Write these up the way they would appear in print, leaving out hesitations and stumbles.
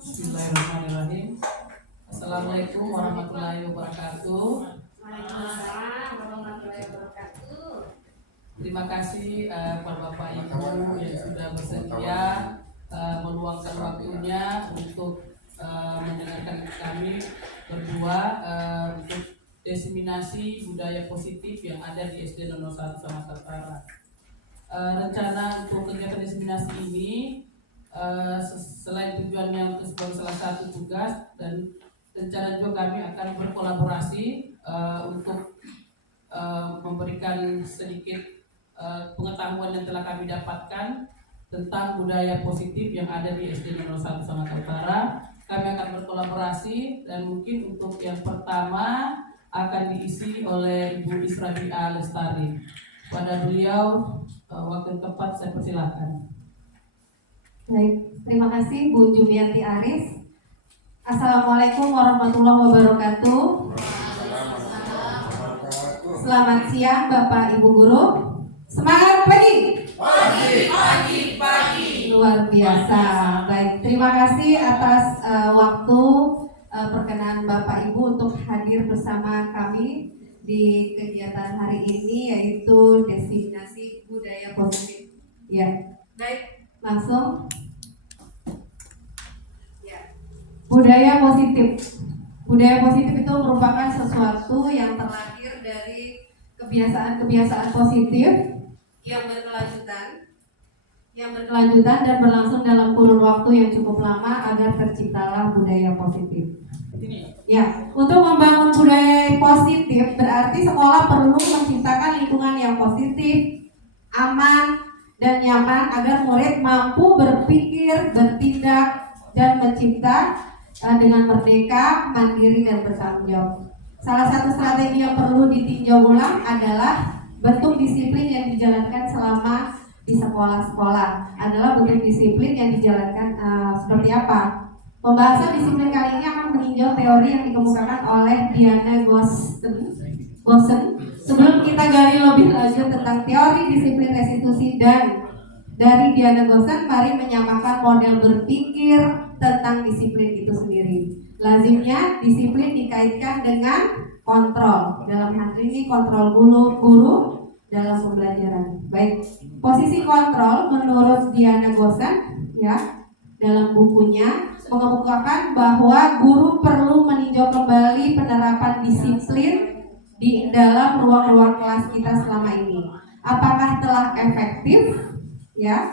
Bismillahirrahmanirrahim. Assalamualaikum warahmatullahi wabarakatuh. Waalaikumsalam warahmatullahi wabarakatuh. Terima kasih kepada Bapak Ibu yang sudah bersedia meluangkan waktunya untuk mendengarkan kami berdua untuk diseminasi budaya positif yang ada di SD 01 Sumatera Utara. Rencana untuk kegiatan diseminasi ini selain tujuannya sebagai salah satu tugas, dan rencana juga kami akan berkolaborasi untuk memberikan sedikit pengetahuan yang telah kami dapatkan tentang budaya positif yang ada di SD 01 Sumatera Utara. Kami akan berkolaborasi, dan mungkin untuk yang pertama akan diisi oleh Ibu Israbia Lestari. Pada beliau waktu tepat saya persilahkan. Baik, terima kasih Bu Jumiati Aris. Assalamualaikum warahmatullahi wabarakatuh. Selamat siang Bapak Ibu Guru. Semangat pagi. Pagi. Luar biasa. Baik, terima kasih atas waktu perkenan Bapak Ibu untuk hadir bersama kami di kegiatan hari ini, yaitu diseminasi budaya positif. Ya, baik, langsung. Ya. Budaya positif. Budaya positif itu merupakan sesuatu yang terlahir dari kebiasaan-kebiasaan positif yang berkelanjutan dan berlangsung dalam kurun waktu yang cukup lama agar terciptalah budaya positif. Ya, untuk membangun budaya positif berarti sekolah perlu menciptakan lingkungan yang positif, aman, dan nyaman agar murid mampu berpikir, bertindak, dan mencipta dengan merdeka, mandiri, dan bertanggung jawab. Salah satu strategi yang perlu ditinjau ulang adalah bentuk disiplin yang dijalankan selama di sekolah-sekolah. Adalah bentuk disiplin yang dijalankan seperti apa? Pembahasan disiplin kali ini akan meninjau teori yang dikemukakan oleh Diana Goosen. Sebelum kita gali lebih lanjut tentang teori disiplin restitusi dan dari Diana Goosen, mari menyamakan model berpikir tentang disiplin itu sendiri. Lazimnya disiplin dikaitkan dengan kontrol. Dalam hal ini kontrol guru dalam pembelajaran. Baik, posisi kontrol menurut Diana Goosen, ya, dalam bukunya mengemukakan bahwa guru perlu meninjau kembali penerapan disiplin di dalam ruang-ruang kelas kita selama ini. Apakah telah efektif? Ya,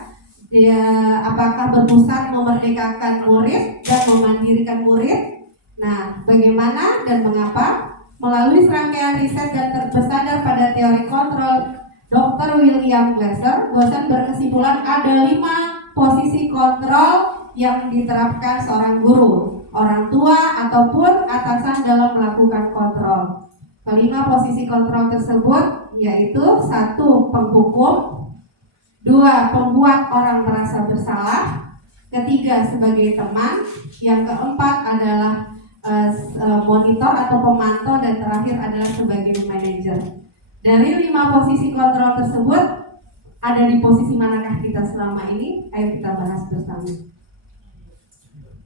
apakah berpusat memerdekakan murid dan memandirikan murid? Nah, bagaimana dan mengapa? Melalui serangkaian riset dan bersandar pada teori kontrol Dr. William Glasser, dosen berkesimpulan ada 5 posisi kontrol yang diterapkan seorang guru, orang tua, ataupun atasan dalam melakukan kontrol. Kelima posisi kontrol tersebut yaitu 1. Penghukum, 2. Pembuat orang merasa bersalah, 3. Sebagai teman, yang keempat adalah monitor atau pemantau, dan terakhir adalah sebagai manajer. Dari 5 posisi kontrol tersebut, ada di posisi manakah kita selama ini? Ayo kita bahas bersama.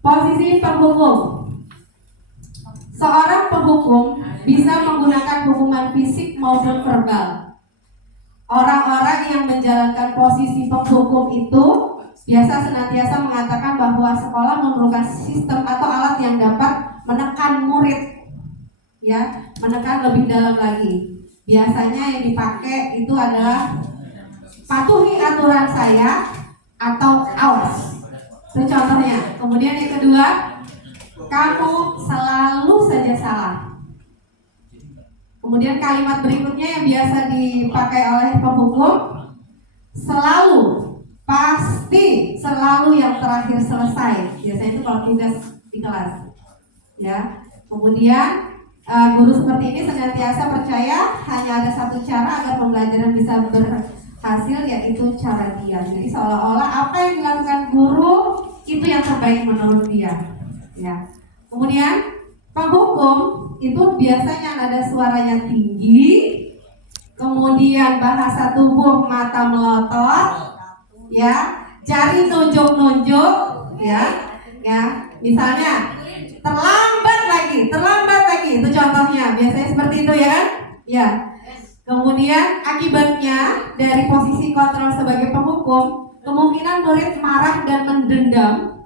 Posisi penghukum. Seorang penghukum bisa menggunakan hukuman fisik maupun verbal. Orang-orang yang menjalankan posisi penghukum itu biasa senantiasa mengatakan bahwa sekolah memerlukan sistem atau alat yang dapat menekan murid, ya, menekan lebih dalam lagi. Biasanya yang dipakai itu adalah patuhi aturan saya atau awas. Itu contohnya. Kemudian yang kedua, kamu selalu saja salah. Kemudian kalimat berikutnya yang biasa dipakai oleh penghukum, selalu, pasti, selalu yang terakhir selesai. Biasanya itu kalau tugas di kelas. Ya. Kemudian guru seperti ini senantiasa percaya hanya ada satu cara agar pembelajaran bisa berhasil, yaitu cara dia. Jadi seolah-olah apa yang dilakukan guru itu yang terbaik menurut dia. Ya. Kemudian penghukum itu biasanya nada suaranya tinggi, kemudian bahasa tubuh mata melotot, ya, jari nunjuk-nunjuk, ya, Misalnya terlambat lagi, itu contohnya. Biasanya seperti itu ya kan? Ya. Kemudian akibatnya dari posisi kontrol sebagai penghukum, kemungkinan murid marah dan mendendam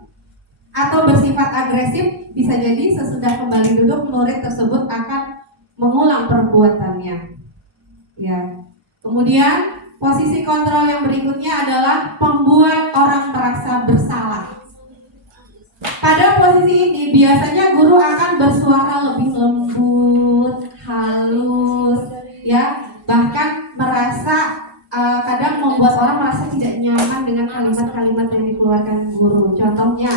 atau bersifat agresif. Bisa jadi sesudah kembali duduk murid tersebut akan mengulang perbuatannya. Ya. Kemudian posisi kontrol yang berikutnya adalah membuat orang merasa bersalah. Pada posisi ini biasanya guru akan bersuara lebih lembut, halus, ya, bahkan merasa kadang membuat orang merasa tidak nyaman dengan kalimat-kalimat yang dikeluarkan guru. Contohnya,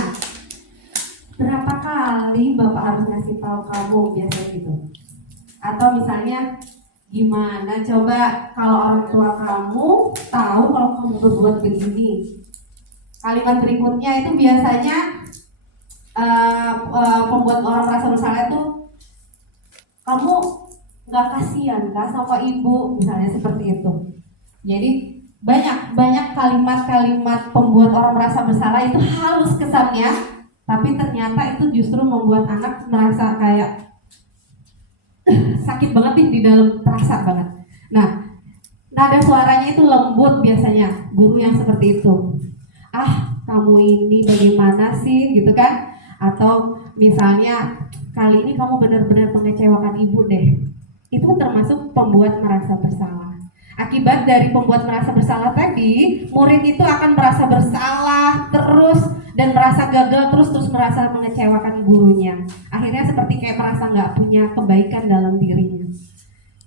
berapa kali Bapak harus ngasih tahu kamu, biasanya gitu. Atau misalnya, gimana coba kalau orang tua kamu tahu kalau kamu berbuat begini. Kalimat berikutnya itu biasanya membuat orang merasa bersalah itu, kamu nggak kasihan kah sama ibu, misalnya seperti itu. Jadi banyak kalimat-kalimat pembuat orang merasa bersalah itu halus kesannya, tapi ternyata itu justru membuat anak merasa kayak sakit banget nih di dalam, terasa banget. Nah, nada suaranya itu lembut biasanya, guru yang seperti itu. Ah, kamu ini bagaimana sih, gitu kan? Atau misalnya, kali ini kamu benar-benar mengecewakan ibu deh. Itu termasuk pembuat merasa bersalah. Akibat dari pembuat merasa bersalah tadi, murid itu akan merasa bersalah terus dan merasa gagal terus merasa mengecewakan gurunya. Akhirnya seperti kayak merasa nggak punya kebaikan dalam dirinya.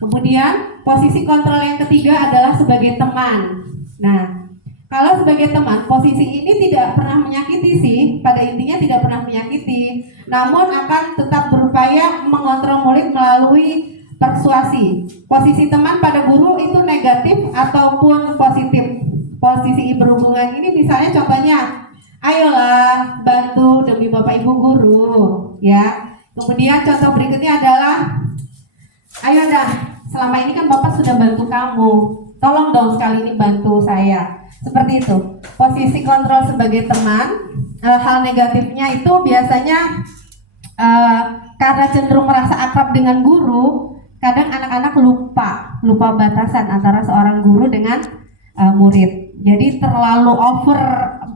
Kemudian posisi kontrol yang ketiga adalah sebagai teman. Nah, kalau sebagai teman, posisi ini tidak pernah menyakiti sih, pada intinya tidak pernah menyakiti, namun akan tetap berupaya mengontrol murid melalui persuasi. Posisi teman pada guru itu negatif ataupun positif. Posisi berhubungan ini misalnya contohnya, ayolah bantu demi Bapak Ibu guru, ya. Kemudian contoh berikutnya adalah, ayo dah, selama ini kan Bapak sudah bantu kamu, tolong dong sekali ini bantu saya. Seperti itu. Posisi kontrol sebagai teman, hal negatifnya itu biasanya karena cenderung merasa akrab dengan guru, kadang anak-anak lupa batasan antara seorang guru dengan murid. Jadi terlalu over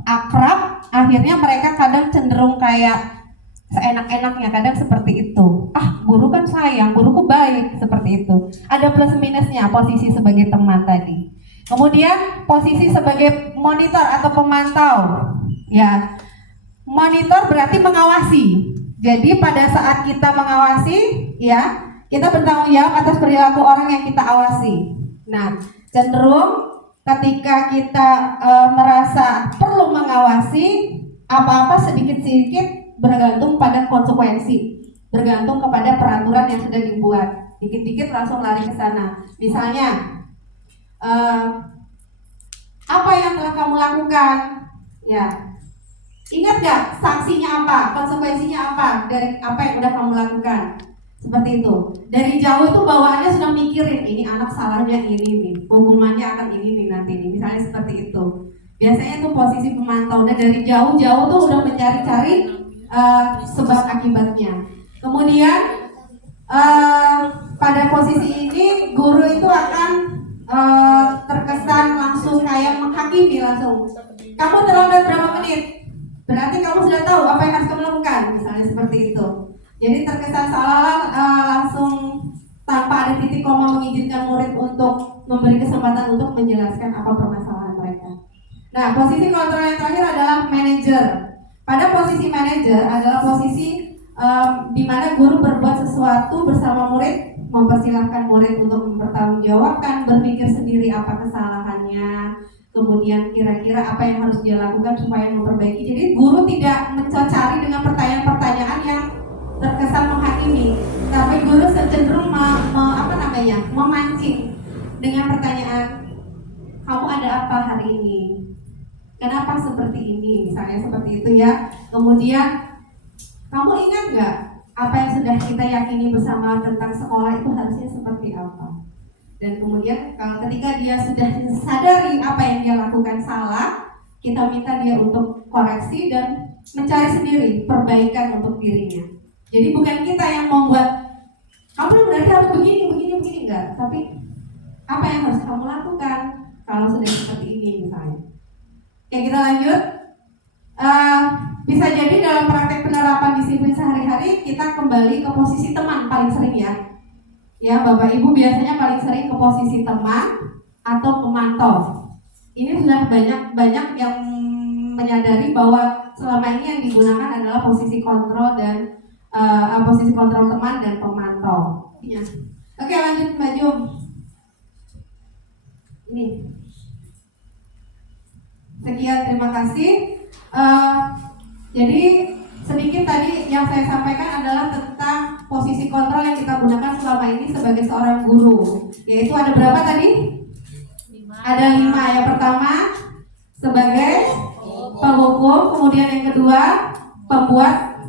akrab, akhirnya mereka kadang cenderung kayak seenak-enaknya, kadang seperti itu. Ah, guru kan sayang, guruku baik, seperti itu. Ada plus minusnya posisi sebagai teman tadi. Kemudian posisi sebagai monitor atau pemantau, ya. Monitor berarti mengawasi. Jadi pada saat kita mengawasi, ya, kita bertanggung jawab atas perilaku orang yang kita awasi. Nah, cenderung ketika kita merasa perlu mengawasi, apa-apa sedikit-sedikit bergantung pada konsekuensi, bergantung kepada peraturan yang sudah dibuat. Dikit-dikit langsung lari ke sana. Misalnya, apa yang telah kamu lakukan? Ya, ingat gak sanksinya apa, konsekuensinya apa dari apa yang udah kamu lakukan? Seperti itu. Dari jauh itu bawaannya sudah mikirin, ini anak salahnya ini nih, hukumannya akan ini nih nanti nih, misalnya seperti itu. Biasanya itu posisi pemantau, dan dari jauh-jauh tuh udah mencari-cari sebab akibatnya. Kemudian pada posisi ini guru itu akan terkesan langsung kayak menghakimi langsung. Kamu terlambat berapa menit? Berarti kamu sudah tahu apa yang harus kamu lakukan, misalnya seperti itu. Jadi terkesan seolah-olah langsung tanpa ada titik koma mengizinkan murid untuk memberi kesempatan untuk menjelaskan apa permasalahan mereka. Nah, posisi kontrol yang terakhir adalah manajer. Pada posisi manajer adalah posisi di mana guru berbuat sesuatu bersama murid, mempersilahkan murid untuk mempertanggungjawabkan, berpikir sendiri apa kesalahannya, kemudian kira-kira apa yang harus dia lakukan supaya memperbaiki. Jadi guru tidak mencari dengan pertanyaan-pertanyaan yang terkesan menghakimi, tapi guru cenderung memancing dengan pertanyaan, kamu ada apa hari ini? Kenapa seperti ini? Misalnya seperti itu ya. Kemudian, kamu ingat gak apa yang sudah kita yakini bersama tentang sekolah itu harusnya seperti apa? Dan kemudian kalau ketika dia sudah sadari apa yang dia lakukan salah, kita minta dia untuk koreksi dan mencari sendiri perbaikan untuk dirinya. Jadi bukan kita yang membuat kamu berarti harus begini enggak, tapi apa yang harus kamu lakukan kalau sudah seperti ini misalnya. Oke, kita lanjut. Bisa jadi dalam praktek penerapan disiplin sehari-hari kita kembali ke posisi teman paling sering ya. Ya, Bapak Ibu biasanya paling sering ke posisi teman atau pemantau. Ini sudah banyak yang menyadari bahwa selama ini yang digunakan adalah posisi kontrol dan posisi kontrol teman dan pemantau. Ya. Oke, lanjut Mbak Jum. Ini. Sekian, terima kasih. Jadi sedikit tadi yang saya sampaikan adalah tentang posisi kontrol yang kita gunakan selama ini sebagai seorang guru. Yaitu ada berapa tadi? 5. Ada 5. Yang pertama sebagai penghukum, kemudian yang kedua pembuat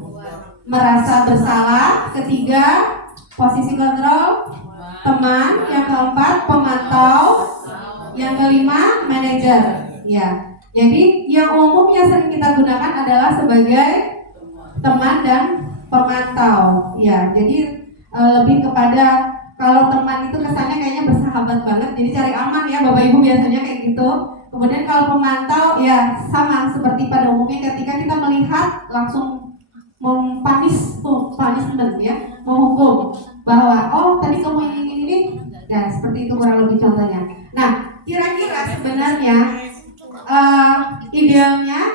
merasa bersalah, ketiga posisi kontrol teman, yang keempat pemantau, yang kelima manajer. Ya. Jadi yang umumnya sering kita gunakan adalah sebagai teman dan pemantau. Ya, jadi lebih kepada kalau teman itu kesannya kayaknya bersahabat banget, jadi cari aman ya Bapak Ibu biasanya kayak gitu. Kemudian kalau pemantau ya sama seperti pada umumnya ketika kita melihat langsung punishment ya, menghukum bahwa oh tadi kamu ini ya seperti itu kurang lebih contohnya. Nah, kira-kira sebenarnya idealnya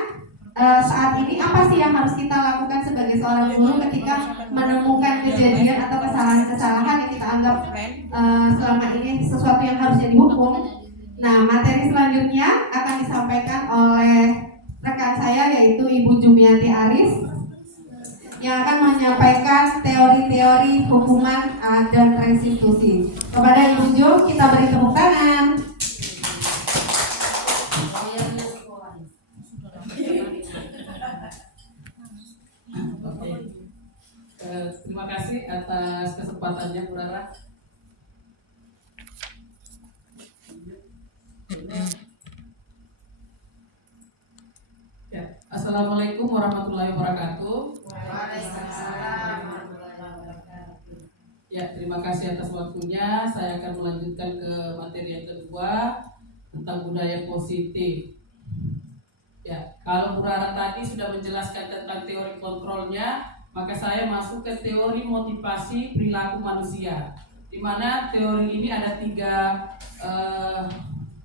saat ini apa sih yang harus kita lakukan sebagai seorang guru ketika menemukan kejadian atau kesalahan-kesalahan yang kita anggap selama ini sesuatu yang harusnya dihukum. Nah, materi selanjutnya akan disampaikan oleh rekan saya yaitu Ibu Jumiati Aris yang akan menyampaikan teori-teori hukuman dan restitusi. Kepada Ibu Jum kita beri tepuk tangan. Terima kasih atas kesempatannya Bu Rara. Ya, Assalamualaikum warahmatullahi wabarakatuh. Waalaikumsalam warahmatullahi wabarakatuh. Ya, terima kasih atas waktunya. Saya akan melanjutkan ke materi yang kedua tentang budaya positif. Ya, kalau Bu Rara tadi sudah menjelaskan tentang teori kontrolnya, maka saya masuk ke teori motivasi perilaku manusia, di mana teori ini ada 3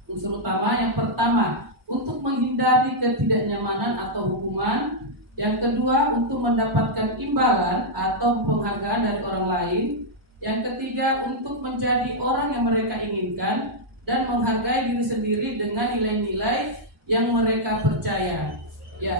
unsur utama. Yang pertama, untuk menghindari ketidaknyamanan atau hukuman. Yang kedua, untuk mendapatkan imbalan atau penghargaan dari orang lain. Yang ketiga, untuk menjadi orang yang mereka inginkan dan menghargai diri sendiri dengan nilai-nilai yang mereka percaya. Ya.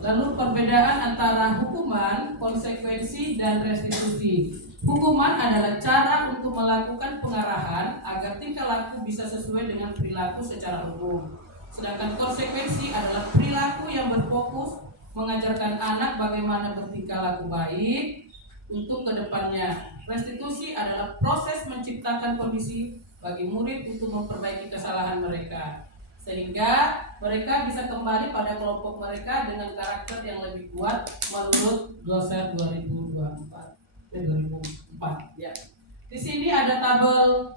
Lalu perbedaan antara hukuman, konsekuensi, dan restitusi. Hukuman adalah cara untuk melakukan pengarahan agar tingkah laku bisa sesuai dengan perilaku secara umum. Sedangkan konsekuensi adalah perilaku yang berfokus mengajarkan anak bagaimana bertingkah laku baik untuk kedepannya. Restitusi adalah proses menciptakan kondisi bagi murid untuk memperbaiki kesalahan mereka, sehingga mereka bisa kembali pada kelompok mereka dengan karakter yang lebih kuat menurut Gloser 2004 ya. Di sini ada tabel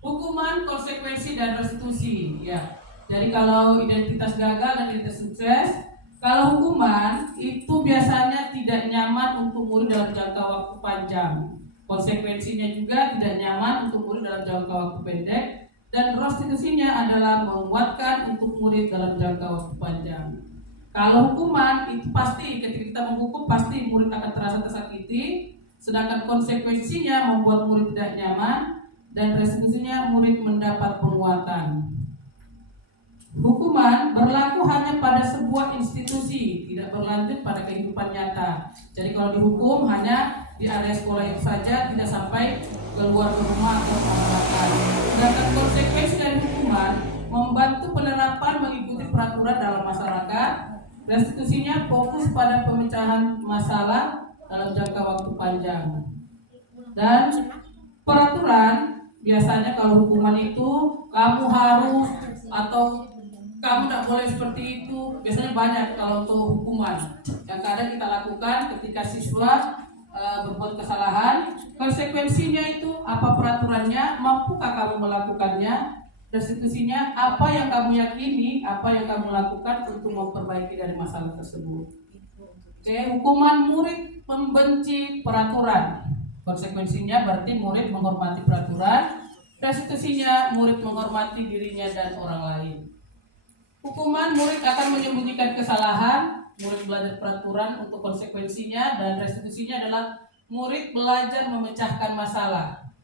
hukuman, konsekuensi, dan restitusi ya. Jadi kalau identitas gagal dan identitas sukses, kalau hukuman itu biasanya tidak nyaman untuk murid dalam jangka waktu panjang. Konsekuensinya juga tidak nyaman untuk murid dalam jangka waktu pendek. Dan restitusinya adalah menguatkan untuk murid dalam jangka waktu panjang. Kalau hukuman itu pasti ketika kita menghukum pasti murid akan terasa tersakiti, sedangkan konsekuensinya membuat murid tidak nyaman, dan restitusinya murid mendapat penguatan. Hukuman berlaku hanya pada sebuah institusi, tidak berlanjut pada kehidupan nyata. Jadi kalau dihukum hanya di area sekolah itu saja, tidak sampai keluar rumah atau masyarakat. Sedangkan konsekuensi dari hukuman membantu penerapan mengikuti peraturan dalam masyarakat. Restitusinya fokus pada pemecahan masalah dalam jangka waktu panjang. Dan peraturan biasanya kalau hukuman itu kamu harus atau kamu tidak boleh seperti itu. Biasanya banyak kalau untuk hukuman yang kadang kita lakukan ketika siswa berbuat kesalahan. Konsekuensinya itu apa peraturannya, mampukah kamu melakukannya, restitusinya apa yang kamu yakini, apa yang kamu lakukan untuk memperbaiki dari masalah tersebut. Oke, hukuman murid membenci peraturan. Konsekuensinya berarti murid menghormati peraturan. Restitusinya murid menghormati dirinya dan orang lain. Hukuman murid akan menyembunyikan kesalahan, murid belajar peraturan untuk konsekuensinya, dan restitusinya adalah murid belajar memecahkan masalah.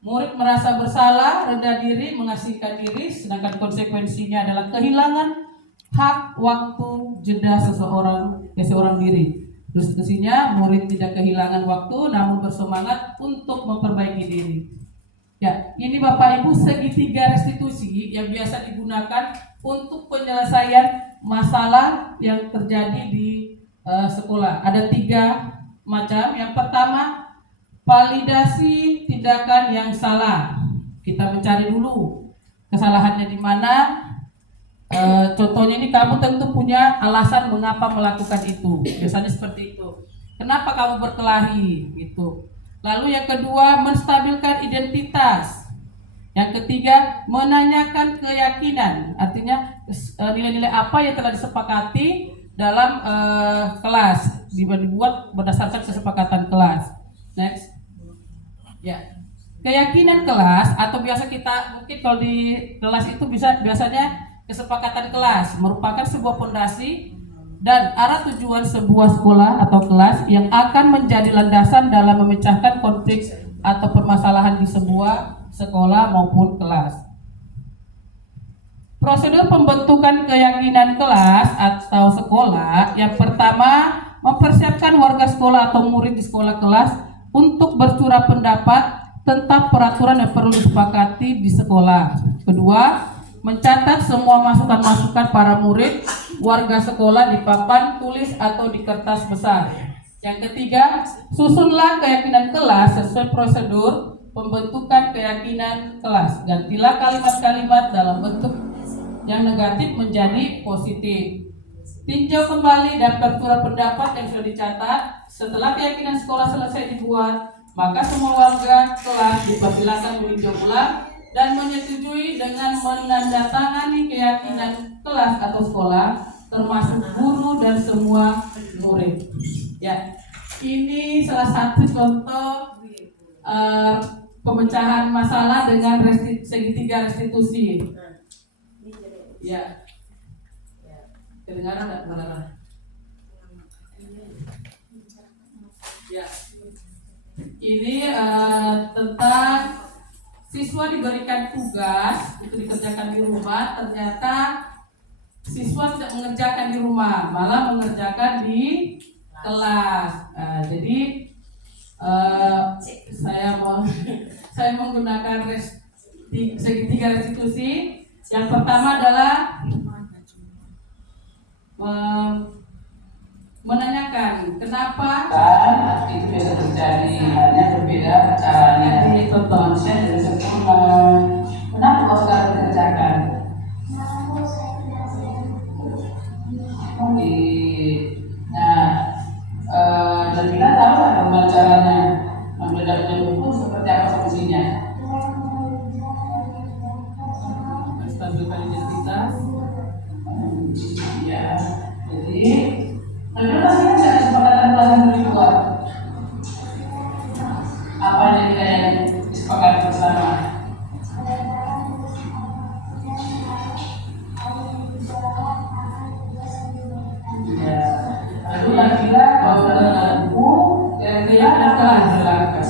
Murid merasa bersalah, rendah diri, mengasihkan diri, sedangkan konsekuensinya adalah kehilangan hak waktu jeda seseorang diri. Restitusinya murid tidak kehilangan waktu namun bersemangat untuk memperbaiki diri. Ya, ini Bapak Ibu segitiga restitusi yang biasa digunakan untuk penyelesaian masalah yang terjadi di sekolah. Ada 3 macam. Yang pertama, validasi tindakan yang salah. Kita mencari dulu kesalahannya di mana. Contohnya ini, kamu tentu punya alasan mengapa melakukan itu. Biasanya seperti itu. Kenapa kamu berkelahi gitu. Lalu yang kedua, menstabilkan identitas. Yang ketiga, menanyakan keyakinan. Artinya nilai-nilai apa yang telah disepakati dalam kelas, dibuat berdasarkan kesepakatan kelas. Next. Ya. Keyakinan kelas, atau biasa kita mungkin kalau di kelas itu biasanya kesepakatan kelas merupakan sebuah fondasi dan arah tujuan sebuah sekolah atau kelas yang akan menjadi landasan dalam memecahkan konflik atau permasalahan di sebuah sekolah maupun kelas. Prosedur pembentukan keyakinan kelas atau sekolah, yang pertama, mempersiapkan warga sekolah atau murid di sekolah kelas untuk bercurah pendapat tentang peraturan yang perlu disepakati di sekolah. Kedua, mencatat semua masukan-masukan para murid warga sekolah di papan tulis atau di kertas besar. Yang ketiga, susunlah keyakinan kelas sesuai prosedur pembentukan keyakinan kelas. Gantilah kalimat-kalimat dalam bentuk yang negatif menjadi positif. Tinjau kembali daftar surat pendapat yang sudah dicatat. Setelah keyakinan sekolah selesai dibuat, maka semua warga kelas dipersilakan meninjau ulang dan menyetujui dengan menandatangani keyakinan kelas atau sekolah, termasuk guru dan semua murid. Ya, ini salah satu contoh pemecahan masalah dengan segitiga restitusi. Ya, kedengaran nggak Mbak? Ya, ini tentang siswa diberikan tugas itu dikerjakan di rumah, ternyata siswa tidak mengerjakan di rumah, malah mengerjakan di kelas. Jadi saya menggunakan segitiga restitusi. Yang pertama adalah menanyakan kenapa itu bisa terjadi, hanya berbeda caranya dari contohnya dari sekolah. Kenapa kau sekarang dikerjakan? Dan kita tahu lah bagaimana caranya membedakan buku seperti apa fungsinya. menstabilkan identitas. Ya, jadi tapi masih ada kesepakatan kelas yang dibuat. Apa yang kita yang disepakati bersama? Ya, lalu kira kalau dalam buku yang telah dijelaskan.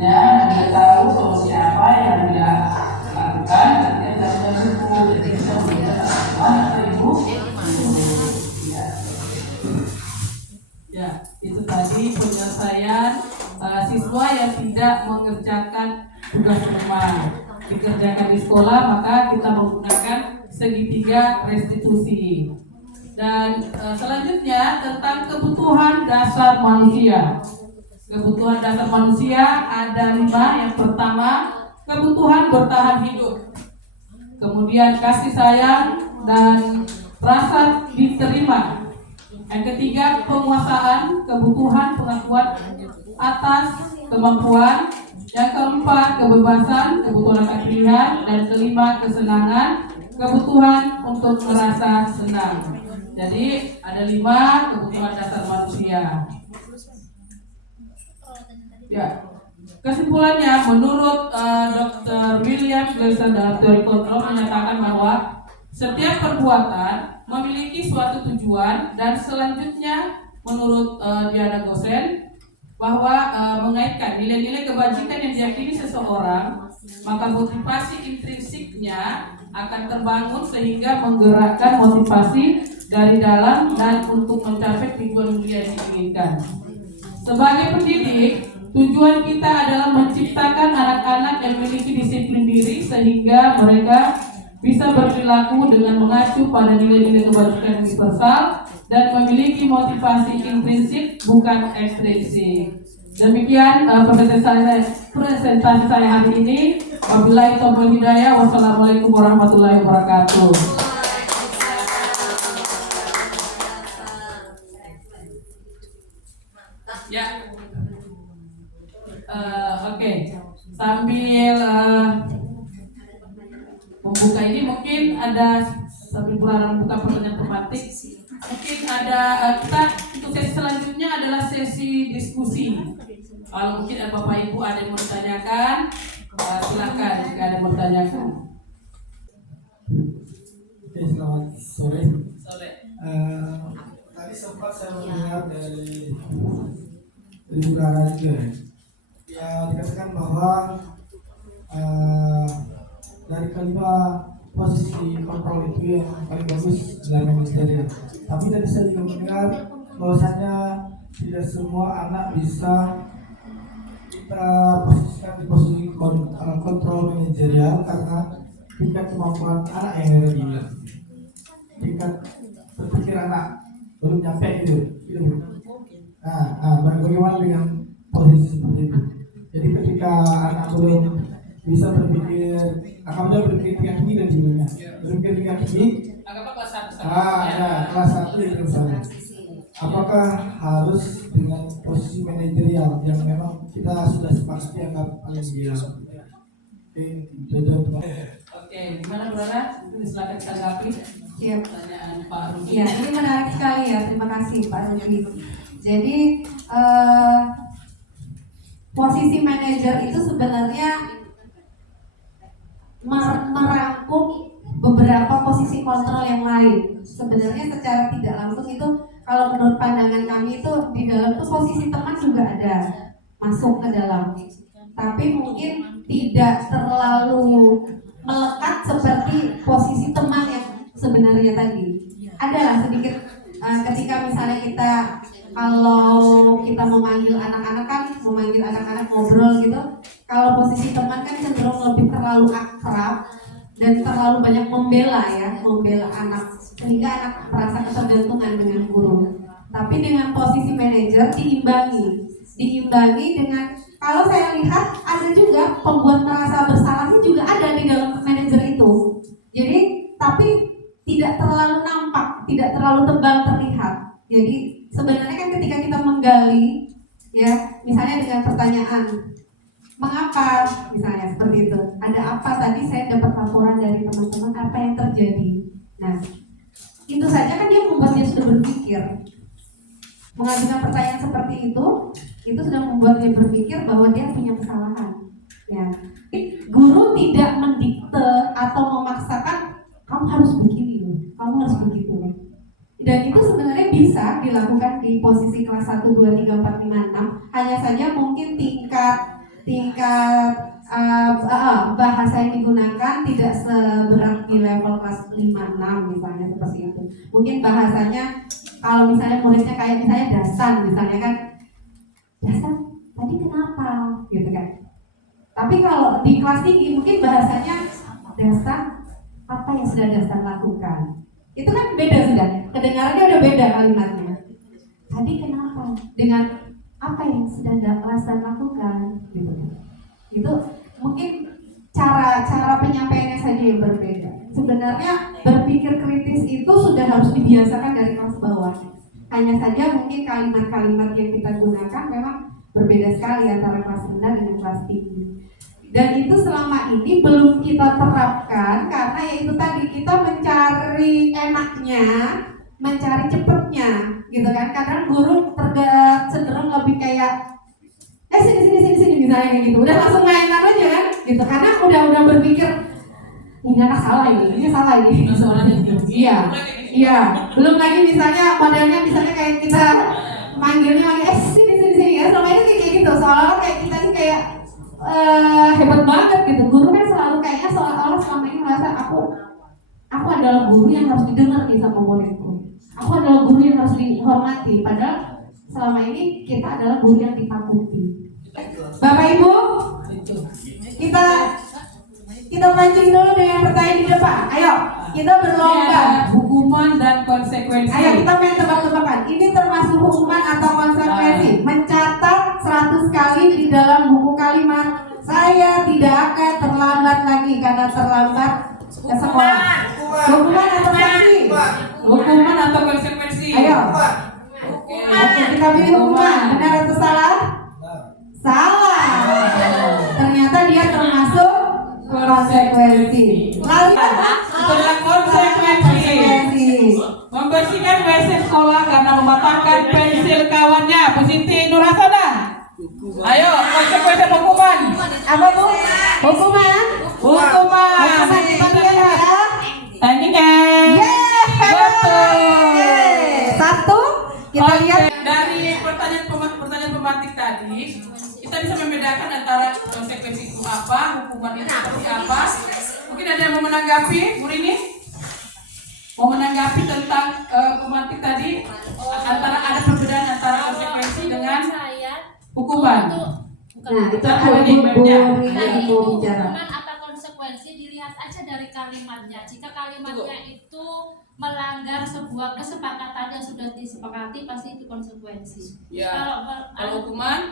Dia tahu solusi apa yang dia lakukan, dan dia dalam buku, jadi bisa melihat atau ibu. Ya, itu tadi penyelesaian siswa yang tidak mengerjakan tugas rumah dikerjakan di sekolah, maka kita menggunakan segitiga restitusi. Dan selanjutnya tentang kebutuhan dasar manusia. Kebutuhan dasar manusia ada 5. Yang pertama, kebutuhan bertahan hidup. Kemudian kasih sayang dan rasa diterima. Yang ketiga, penguasaan, kebutuhan pengakuan atas kemampuan. Yang keempat, kebebasan, kebutuhan akan pilihan. Dan kelima, kesenangan, kebutuhan untuk merasa senang. Jadi ada 5 kebutuhan dasar manusia. Ya, kesimpulannya menurut Dr. William Gleason dalam teori kontrol menyatakan bahwa setiap perbuatan memiliki suatu tujuan, dan selanjutnya menurut Diana Gosen bahwa mengaitkan nilai-nilai kebajikan yang diyakini seseorang, maka motivasi intrinsiknya akan terbangun sehingga menggerakkan motivasi dari dalam dan untuk mencapai tujuan mulia yang diinginkan. Sebagai pendidik, tujuan kita adalah menciptakan anak-anak yang memiliki disiplin diri sehingga mereka bisa berperilaku dengan mengacu pada nilai-nilai kebajikan universal dan memiliki motivasi intrinsik bukan ekstrinsik. Demikian presentasi saya hari ini. Wabillahi taufiq wal hidayah. Wassalamualaikum warahmatullahi wabarakatuh. Ya. Oke. Sambil membuka ini mungkin ada sambil membuka pertanyaan tematik. Mungkin ada kita untuk sesi selanjutnya adalah sesi diskusi. Kalau mungkin ada Bapak Ibu ada yang mau ditanyakan, silakan jika ada yang mau ditanyakan. Oke, selamat sore. Sore. Tadi sempat saya mendengar dari Bu Rara juga ya, dikatakan bahwa dari kelima posisi kontrol itu yang paling bagus adalah manajerial. Tapi tadi saya juga mendengar bahwasanya tidak semua anak bisa kita posisikan di posisi kontrol manajerial karena tingkat kemampuan anak yang ada di tingkat berpikir anak belum nyampe gitu. Bagaimana dengan posisi seperti itu? Jadi ketika anak belum bisa berpikir, akan berpikir tingkat tinggi dan sebagainya. Berpikir tingkat tinggi. Anggaplah kelas 1. Kelas 1 itu misalnya. Apakah harus dengan posisi manajerial yang memang kita sudah sepakati anggap paling ideal? Oke, gimana Bu Rara? Silakan tanggapi. Siap. Pertanyaan Pak Rudi. Ya, ini menarik sekali ya. Terima kasih Pak Rudi. Jadi posisi manajer itu sebenarnya merangkum beberapa posisi kontrol yang lain. Sebenarnya secara tidak langsung itu, kalau menurut pandangan kami itu di dalam itu posisi teman juga ada masuk ke dalam. Tapi mungkin tidak terlalu melekat seperti posisi teman yang sebenarnya tadi. Adalah sedikit ketika misalnya kita kalau kita memanggil anak-anak kan, memanggil anak-anak ngobrol gitu. Kalau posisi teman kan cenderung lebih terlalu akrab dan terlalu banyak membela anak, sehingga anak merasa ketergantungan dengan guru. Tapi dengan posisi manajer diimbangi dengan, kalau saya lihat ada juga pembuat merasa bersalahnya juga ada di dalam manajer itu. Jadi tapi tidak terlalu nampak, tidak terlalu tebal terlihat. Jadi sebenarnya kan ketika kita menggali, ya misalnya dengan pertanyaan, mengapa misalnya seperti itu, ada apa tadi saya dapat laporan dari teman-teman apa yang terjadi. Nah itu saja kan dia membuat dia sudah berpikir. Mengajukan pertanyaan seperti itu sudah membuat dia berpikir bahwa dia punya kesalahan. Ya, guru tidak mendikte atau memaksakan kamu harus begini loh, kamu harus begitu ya. Dan itu sebenarnya bisa dilakukan di posisi kelas 1, 2, 3, 4, 5, 6. Hanya saja mungkin tingkat bahasa yang digunakan tidak seberat di level kelas 5, 6 misalnya seperti itu. Mungkin bahasanya kalau misalnya muridnya kayak misalnya Dasan misalnya kan, Dasan tadi kenapa gitu kan. Tapi kalau di kelas tinggi mungkin bahasanya Dasan apa yang sudah Dasan lakukan. Itu kan beda sudah, kedengarannya udah beda kalimatnya. Tadi kenapa? Dengan apa yang sedang kelas dan lakukan gitu. Itu mungkin cara penyampaiannya saja yang berbeda. Sebenarnya berpikir kritis itu sudah harus dibiasakan dari kelas bawah. Hanya saja mungkin kalimat-kalimat yang kita gunakan memang berbeda sekali antara kelas rendah dengan kelas tinggi. Dan itu selama ini belum kita terapkan karena ya itu tadi kita mencari enaknya, mencari cepetnya, gitu kan? Kadang guru cenderung lebih kayak sini misalnya kayak gitu. Udah langsung mainan aja kan, gitu. Karena udah berpikir ini anak salah ini salah ini. Iya. Belum lagi misalnya modelnya misalnya kayak kita manggilnya lagi sini ya. Selama ini kayak gitu. Soalnya kayak kita ini kayak hebat banget gitu. Guru kan selalu kayaknya seolah-olah selama ini merasa aku adalah guru yang harus didengar nih sama muridku. Aku adalah guru yang harus dihormati. Padahal selama ini kita adalah guru yang ditakuti. Bapak Ibu, kita mancing dulu dengan pertanyaan di depan. Ayo, kita berlomba. Hukuman dan konsekuensi. Ayo kita main tebak-tebakan. Ini termasuk hukuman atau konsekuensi? Mencatat 100 kali di dalam buku kalimat. Saya tidak akan terlambat lagi karena terlambat ke sekolah. Hukuman atau sanksi? Hukuman atau konsekuensi? Ayo. Oke, kita pilih hukuman. Benar atau salah? Salah. Ternyata dia termasuk konsekuensi. Lalu Setelah konsekuensi, membersihkan WC sekolah karena mematahkan pensil kawannya. Bu Siti Nurhasana. Ayo, konsekuensi hukuman. apa Bu? Hukuman. Hukuman. Kita lihat ya. Ini kan. Betul. Satu. Kita lihat. Dari pertanyaan pematik tadi, kita bisa membedakan antara konsekuensi itu apa, hukuman itu seperti apa. Mungkin ada yang mau menanggapi, Bu Rini? Mau menanggapi tentang pematik tadi, antara ada perbedaan antara konsekuensi dengan hukuman. Nah, itu Kita ada ini mainnya. Bu bicara. Hukuman apa konsekuensi dilihat aja dari kalimatnya. Jika kalimatnya itu melanggar sebuah kesepakatan yang sudah disepakati, pasti itu konsekuensi. Ya. Kalau hukuman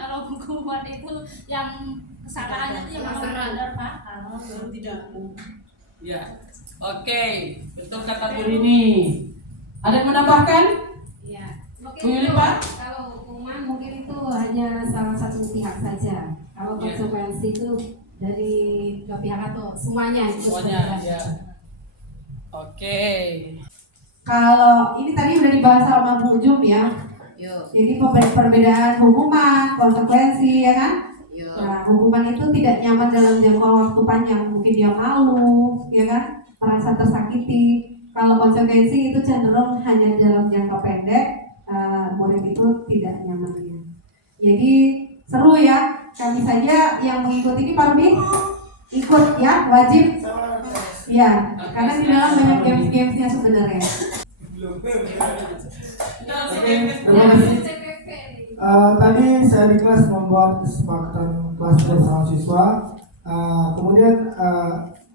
itu yang kesalahannya itu yang melanggar pasal baru tidak. Ya. Oke, betul kata Bu Rini. Ada yang menambahkan? Ya. Bu Yuli, Pak? Kalau hukuman mungkin itu hanya salah satu pihak saja. Kalau konsekuensi itu dari dua pihak atau semuanya. Semuanya, ya. Oke. Kalau ini tadi udah dibahas sama Bu Jum ya. Jadi perbedaan hukuman, konsekuensi ya kan? Nah, hukuman itu tidak nyaman dalam jangka waktu panjang. Mungkin dia malu, ya kan? Merasa tersakiti. Kalau konsekuensi itu cenderung hanya dalam jangka pendek, murid itu tidak nyamannya. Jadi seru ya. Kami saja yang mengikuti ini Pak Rudi ikut ya, wajib. Ya, karena di dalam banyak games-gamesnya sebenarnya. Tadi saya di kelas membuat kesepakatan kelas bersama siswa. Kemudian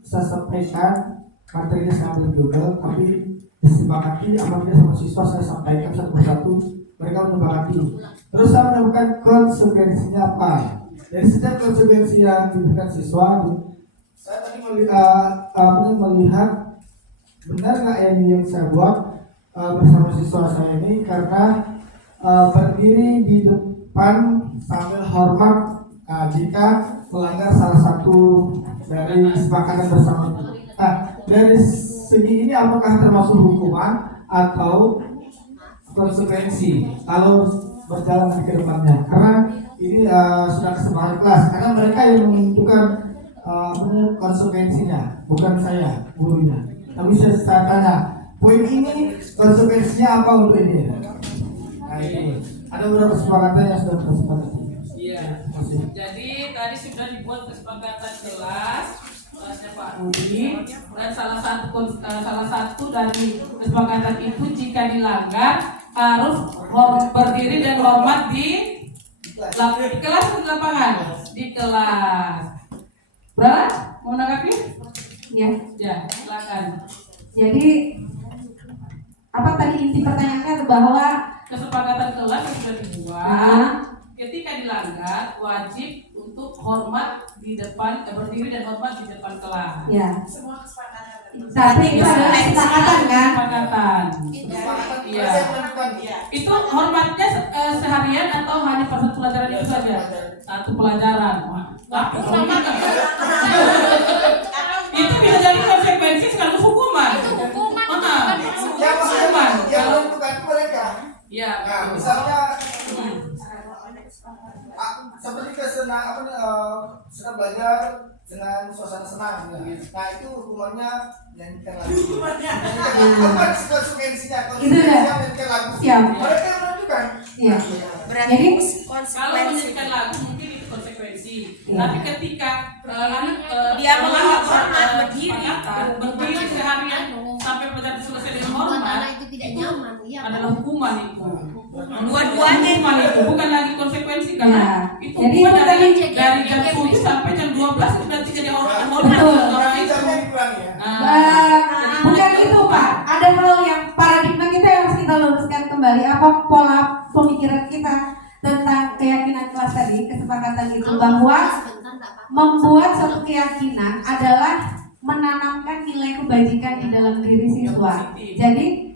saya sampaikan materinya saya ambil Google, tapi disepakati apabila sama siswa saya sampaikan satu persatu, mereka menyepakati. Terus saya menemukan konsekuensinya apa. Dari setiap konsekuensi yang diberikan siswa, saya tadi melihat benar nggak yang saya buat bersama siswa saya ini, karena berdiri di depan sambil hormat jika melanggar salah satu dari kesepakatan bersama. Dari segi ini apakah termasuk hukuman atau konsekuensi kalau berjalan ke depannya? Karena ini sudah kesepakatan kelas, karena mereka yang menentukan konsekuensinya, bukan saya gurunya. Tapi saya tanya, poin ini konsekuensinya apa untuk ini? Nah, ini ada beberapa kesepakatan yang sudah tersepakati. Iya. Jadi tadi sudah dibuat kesepakatan kelasnya Pak Rudi, dan salah satu dari kesepakatan itu jika dilanggar harus berdiri dan hormat di kelas atau di lapangan? Di kelas. Berapa? Mau menanggapi? Ya. Ya, silakan. Jadi apa tadi inti pertanyaannya bahwa Kesepakatan kelas yang sudah dibuat, ketika dilanggar wajib untuk hormat di depan, berdiri dan hormat di depan kelas. Ya. Tapi itu adalah kesepakatan kan? Kesepakatan. Iya. Itu hormatnya seharian atau hanya pada satu pelajaran itu saja? Satu pelajaran. Tapi itu bisa jadi konsekuensi sekaligus hukuman. Itu hukuman. Hukuman. Yang menentukan mereka. Ya. Nah, misalnya seperti senang belajar dengan suasana senang. Nah itu hukumannya nyanyikan lagu. Apa konsekuensinya? Konsekuensinya nyanyikan lagu. Siap. Mereka menentukan. Iya. Berarti Jadi Kalau menyanyikan lagu mungkin itu konsekuensi. Iya. Tapi ketika dia melanggar hormat berdiri seharian sampai pelajaran selesai dengan hormat, itu tidak nyaman. Iya. adalah hukuman itu. Dua-duanya Hukuman itu bukan lagi konsekuensi karena Ya. itu Jadi hukuman itu dari tadi- jam 7 sampai jam 12 itu berarti jadi hormat Betul. orang itu. Jamnya dikurangi ya. bukan itu Pak, ada hal yang paradigma kita yang harus kita luruskan kembali. Apa pola pemikiran kita tentang keyakinan kelas tadi, kesepakatan itu bahwa membuat suatu keyakinan adalah menanamkan nilai kebajikan di dalam diri siswa. Jadi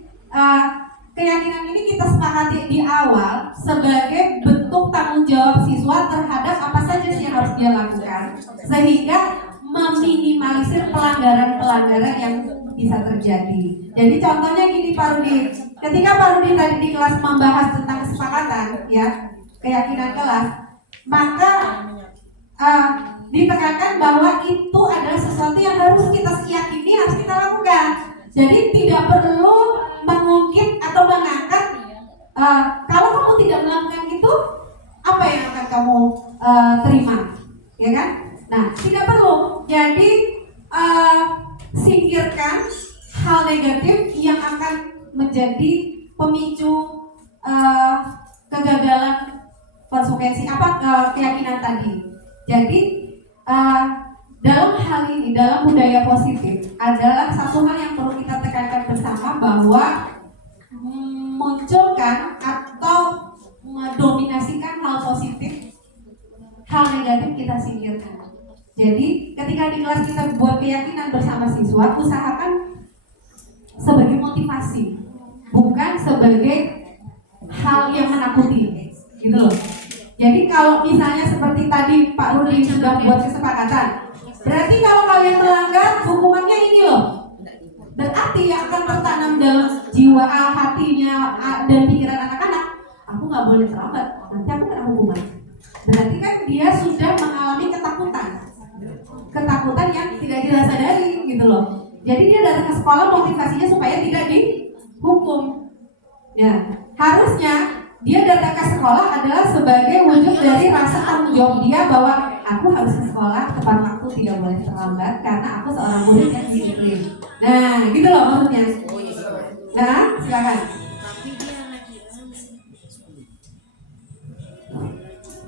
keyakinan ini kita sepakati di awal sebagai bentuk tanggung jawab siswa terhadap apa saja sih yang harus dia lakukan, sehingga meminimalisir pelanggaran-pelanggaran yang bisa terjadi. Jadi contohnya gini Pak Rudi, ketika Pak Rudi tadi di kelas membahas tentang kesepakatan, ya keyakinan kelas, maka ditekankan bahwa itu adalah sesuatu yang harus kita yakini, harus kita lakukan. Jadi tidak perlu mengungkit atau mengangkat kalau kamu tidak melakukan itu, apa yang akan kamu terima, ya kan? Nah, tidak perlu. Jadi singkirkan hal negatif yang akan menjadi pemicu kegagalan konsekuensi keyakinan tadi. Jadi dalam hal ini, dalam budaya positif adalah satu hal yang perlu kita tekankan bersama, bahwa munculkan atau mendominasikan hal positif, hal negatif kita singkirkan. Jadi ketika di kelas kita buat keyakinan bersama siswa, usahakan sebagai motivasi, bukan sebagai hal yang menakuti, gitu loh. Jadi kalau misalnya seperti tadi Pak Rudi sudah buat kesepakatan, berarti kalau kalian melanggar hukumannya ini loh. Berarti yang akan tertanam dalam jiwa hatinya dan pikiran anak-anak, aku nggak boleh terlambat, nanti aku kena hukuman. Berarti kan dia sudah mengalami ketakutan yang tidak dirasadari, gitu loh. Jadi dia datang ke sekolah motivasinya supaya tidak dihukum. Ya, harusnya dia datang ke sekolah adalah sebagai wujud dari rasa tanggung jawab dia bahwa aku harus ke sekolah tepat waktu, tidak boleh terlambat karena aku seorang murid yang disiplin. Nah, gitu loh maksudnya. Nah, silakan.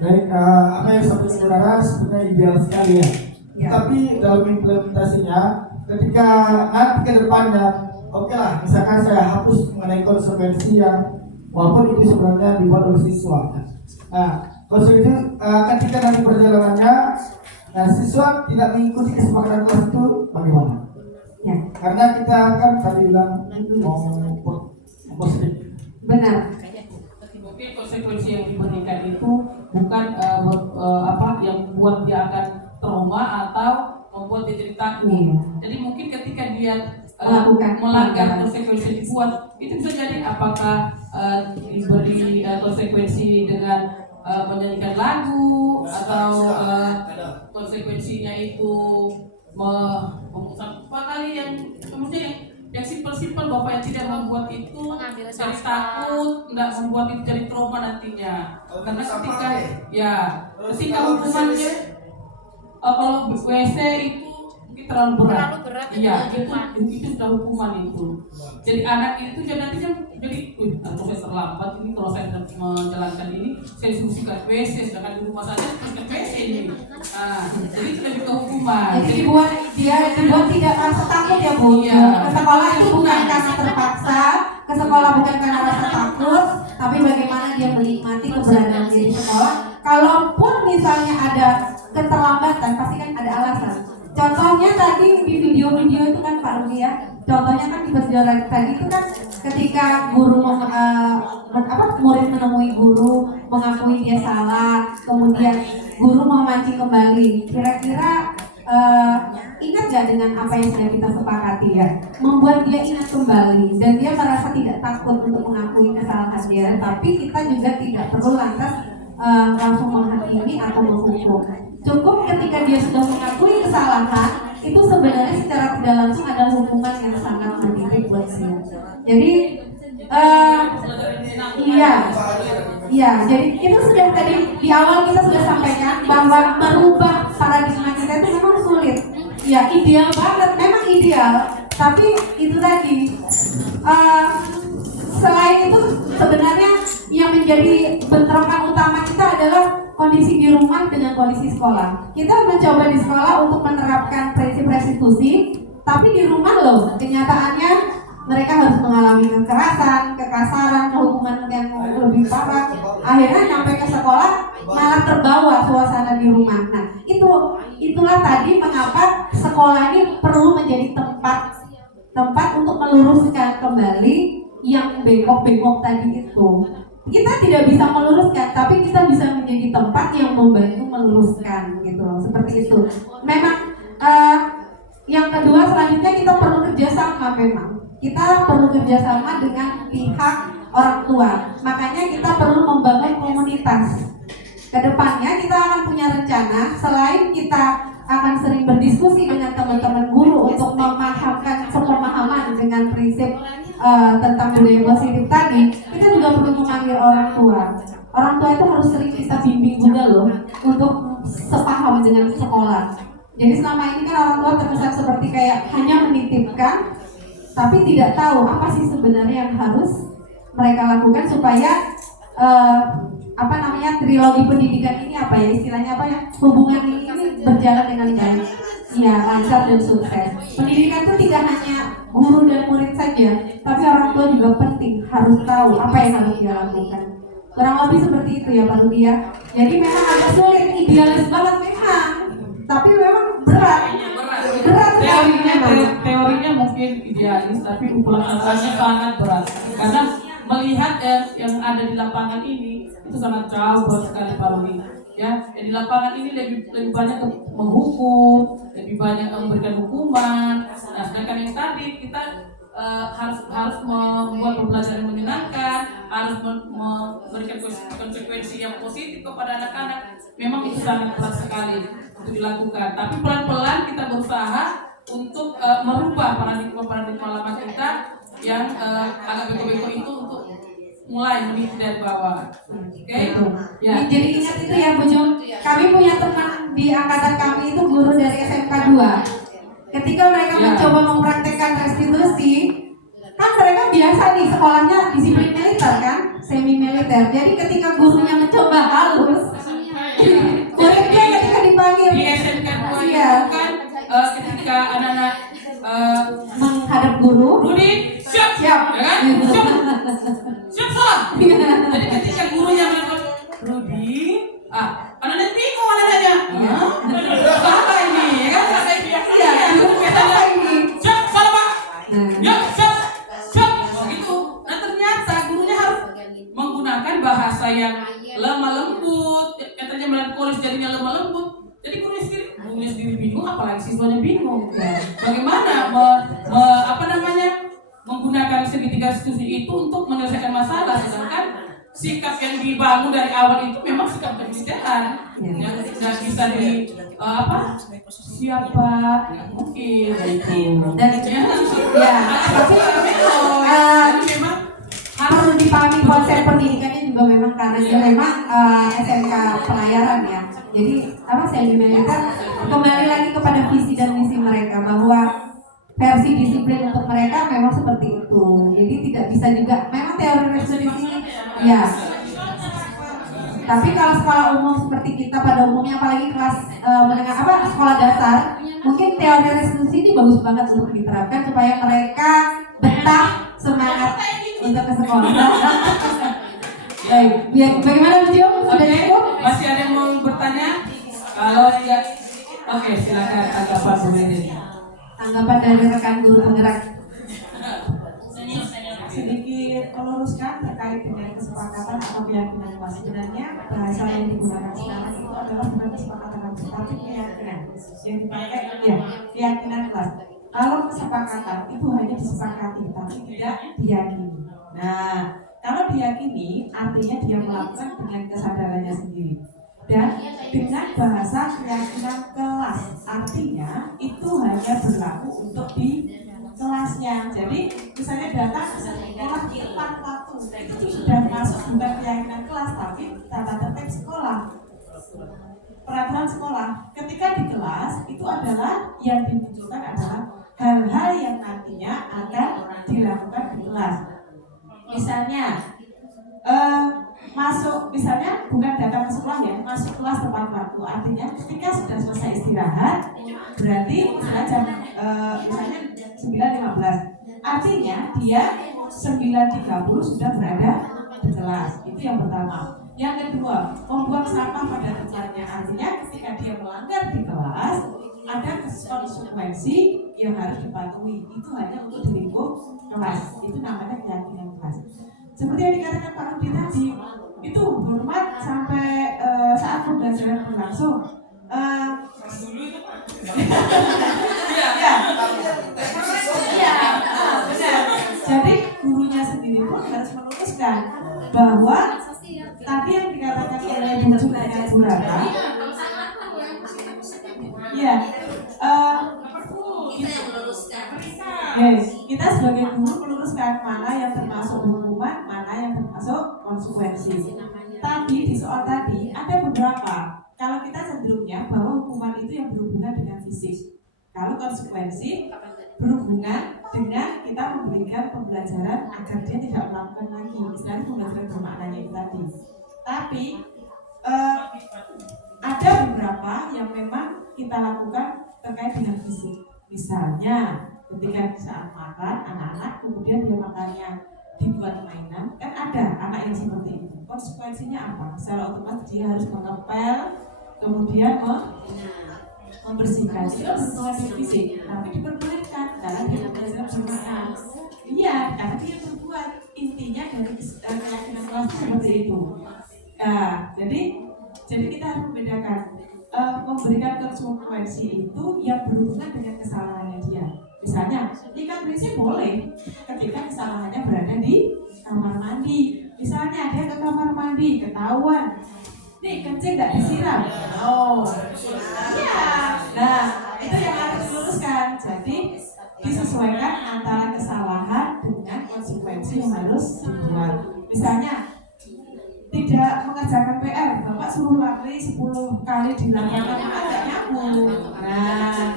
Baik, apa yang disampaikan saudara sebenarnya ideal sekali ya. Ya. Tapi dalam implementasinya, ketika nanti ke depannya, oke lah, misalkan saya hapus mengenai konsekuensi yang walaupun itu sebenarnya dibuat oleh siswa. Nah, konsekuensi ketika nanti perjalanannya, nah, siswa tidak mengikuti kesepakatan kelas itu bagaimana? Ya. Karena kita kan tadi bilang mau positif. Benar. Mungkin konsekuensi yang diberikan itu bukan yang membuat dia akan trauma atau membuat dia jadi takut. Iya. Jadi mungkin ketika dia Melakukan melanggar konsekuensi dibuat, itu bisa jadi apakah diberi konsekuensi dengan menyanyikan lagu atau konsekuensinya itu apa kali yang kemudian yang simpel-simpel, bapak yang tidak membuat itu Mengambil jadi sampah. takut, tidak membuat itu jadi trauma nantinya. Karena ketika ketika Kalau hukumannya kalau WC itu mungkin terlalu berat. Terlalu berat, Iya, itu hukuman. itu sudah hukuman itu. Jadi anak itu jadi nantinya jadi, kalau saya terlambat ini, kalau saya tidak menjalankan ini, saya disuruh ke WC, sedangkan di rumah saja harus ke WC ini. Nah, jadi itu lebih ke hukuman. Jadi dibuat tidak merasa takut ya Bu. Iya. Ke sekolah itu bukan karena terpaksa, ke sekolah bukan karena rasa takut, tapi bagaimana dia menikmati keberadaan dia di sekolah kalaupun misalnya ada keterlambatan pasti kan ada alasan. Contohnya tadi di video-video itu kan Pak Rudi ya, contohnya kan di perjalanan tadi itu kan ketika guru murid menemui guru mengakui dia salah, kemudian guru memancing kembali. Kira-kira ingat gak dengan apa yang sudah kita sepakati ya? Membuat dia ingat kembali dan dia merasa tidak takut untuk mengakui kesalahan dia. Tapi kita juga tidak perlu lantas langsung menghakimi atau menghukum. Cukup ketika dia sudah mengakui kesalahan, itu sebenarnya secara tidak langsung adalah hukuman yang sangat mendidik buat dia. Jadi iya, jadi itu sudah tadi di awal kita sudah sampaikan bahwa merubah paradigma kita itu memang sulit. Ya ideal banget, memang ideal, tapi itu tadi selain itu sebenarnya yang menjadi bentrokan utama kita adalah kondisi di rumah dengan kondisi sekolah. Kita mencoba di sekolah untuk menerapkan prinsip restitusi, tapi di rumah loh kenyataannya mereka harus mengalami kekerasan, kekasaran, hukuman yang lebih parah. Akhirnya sampai ke sekolah malah terbawa suasana di rumah. Nah, itulah tadi mengapa sekolah ini perlu menjadi tempat untuk meluruskan kembali yang bengkok-bengkok tadi itu. Kita tidak bisa meluruskan, tapi kita bisa menjadi tempat yang membantu meluruskan gitu loh, seperti itu. Memang yang kedua selanjutnya kita perlu kerjasama memang. Kita perlu kerjasama dengan pihak orang tua. Makanya kita perlu membangun komunitas. Kedepannya kita akan punya rencana selain kita akan sering berdiskusi dengan teman-teman guru untuk memahamkan sepemahaman dengan prinsip tentang budaya positif tadi, kita juga perlu memanggil orang tua. Orang tua itu harus sering kita bimbing juga loh untuk sepaham dengan sekolah. Jadi selama ini kan orang tua terkesan seperti kayak hanya menitipkan, tapi tidak tahu apa sih sebenarnya yang harus mereka lakukan supaya trilogi pendidikan ini apa ya istilahnya apa ya, hubungan ini berjalan dengan baik, ya lancar dan sukses. Pendidikan itu tidak hanya guru dan murid saja, tapi orang tua juga penting, harus tahu apa yang harus dia lakukan. Kurang lebih seperti itu ya Pak Rudi ya. Jadi memang agak sulit, idealis banget memang, tapi memang berat teorinya mungkin idealis, tapi pelaksananya sangat berat karena melihat yang ada di lapangan ini itu sangat jauh sekali Pak Rudi. Ya, di lapangan ini lebih banyak menghukum, lebih banyak memberikan hukuman. Nah, sedangkan yang tadi kita harus membuat pembelajaran yang menyenangkan, harus memberikan konsekuensi yang positif kepada anak-anak. Memang itu sangat berat sekali untuk dilakukan. Tapi pelan-pelan kita berusaha untuk merubah paradigma lama kita yang agak bego-bego itu untuk mulai meniti dari bawah. Oke? Ya. Jadi ingat itu ya Bu Jung. Kami punya teman di angkatan kami itu guru dari SMK 2. Ketika mereka mencoba mempraktekkan restitusi, kan mereka biasa nih sekolahnya disiplin militer kan, semi militer. Jadi ketika gurunya mencoba halus, muridnya ketika dipanggil di SMK 2 ya, kan ketika anak-anak menghadap guru, Rudi siap, siap, ya kan? Siap salah. Jadi ketika gurunya bilang Rudi, anak-anak bingung anak-anaknya. Apa ini? Ya kan? Apa ini? Siap salah Pak. Ya siap. Oh gitu. Nah ternyata gurunya harus menggunakan bahasa yang lemah lembut, katanya melankolis jadinya lemah lembut. Jadi gurunya sendiri bingung, apalagi siswanya bingung. Bagaimana menggunakan segitiga restitusi itu untuk menyelesaikan masalah, sedangkan sikap yang dibangun dari awal itu memang sikap kebijakan yang tidak bisa siapa mungkin dan tapi memang harus dipahami konsep pendidikannya juga memang karena dia memang SMK pelayaran ya. Jadi semi militer kembali lagi kepada visi dan misi mereka bahwa versi disiplin untuk mereka memang seperti itu. Jadi tidak bisa juga memang teori restitusi ya. Tapi kalau sekolah umum seperti kita pada umumnya apalagi kelas menengah sekolah dasar, mungkin teori restitusi ini bagus banget untuk diterapkan supaya mereka betah semangat untuk ke sekolah. Baik, bagaimana Bu Jo? Sudah Oke, cukup? masih ada yang mau bertanya? Kalau tidak, oke, silakan tanggapan Bu Medi. Tanggapan dari rekan guru penggerak. Sedikit meluruskan terkait dengan kesepakatan atau keyakinan kelas. Sebenarnya bahasa yang digunakan sekarang itu adalah bukan kesepakatan lagi, tapi keyakinan. Yang dipakai ya keyakinan kelas. Kalau kesepakatan itu hanya disepakati, tapi tidak diyakini. Nah, kalau diyakini artinya dia melakukan dengan kesadarannya sendiri. Dan dengan bahasa keyakinan kelas, artinya itu hanya berlaku untuk di kelasnya. Jadi misalnya datang ke sekolah tepat waktu, itu sudah masuk bukan keyakinan kelas tapi tata tertib sekolah, peraturan sekolah. Ketika di kelas itu adalah yang dimunculkan adalah hal-hal yang nantinya akan dilakukan di kelas. Misalnya masuk, misalnya bukan datang ke sekolah ya, masuk kelas tepat waktu. Artinya ketika sudah selesai istirahat, berarti misalnya jam misalnya 9.15. Artinya dia 9.30 sudah berada di kelas. Itu yang pertama. Yang kedua, membuang sampah pada tempatnya. Artinya ketika dia melanggar di kelas, ada konsekuensi yang harus dipatuhi. Itu hanya untuk di lingkup kelas. Itu namanya keyakinan kelas. Seperti yang dikatakan Pak Rudi tadi, itu hormat sampai saat pembelajaran berlangsung. Benar. Jadi gurunya sendiri pun harus meluruskan bahwa tadi yang dikatakan oleh Bu Juliana Burata, ya, kita sebagai guru meluruskan mana yang termasuk hukuman, mana yang termasuk konsekuensi. Tadi di soal tadi ada beberapa. Kalau kita cenderungnya bahwa hukuman itu yang berhubungan dengan fisik. Kalau konsekuensi berhubungan dengan kita memberikan pembelajaran agar dia tidak melakukan lagi. Misalnya pembelajaran bermaknanya itu tadi. Tapi ada beberapa yang memang kita lakukan terkait dengan fisik. Misalnya ketika saat makan anak-anak kemudian dia makannya dibuat mainan, kan ada anak yang seperti itu. Konsekuensinya apa? Secara otomatis dia harus mengepel, kemudian membersihkan. Itu berhubungan dengan fisik, tapi diperbolehkan karena dia belajar bermakna. Iya, karena dia berbuat. Intinya dari keyakinan kelas seperti itu. Jadi kita harus membedakan. Memberikan konsekuensi itu yang berhubungan dengan kesalahannya dia. Misalnya, ikan berisik boleh ketika kesalahannya berada di kamar mandi. Misalnya dia ke kamar mandi, ketahuan, nih kencing nggak disiram. Oh, iya. Nah, itu yang harus diluruskan. Jadi disesuaikan antara kesalahan dengan konsekuensi yang harus dibuat. Misalnya tidak mengerjakan PR, Bapak suruh lari 10 kali di lapangan agak nyambung. Nah,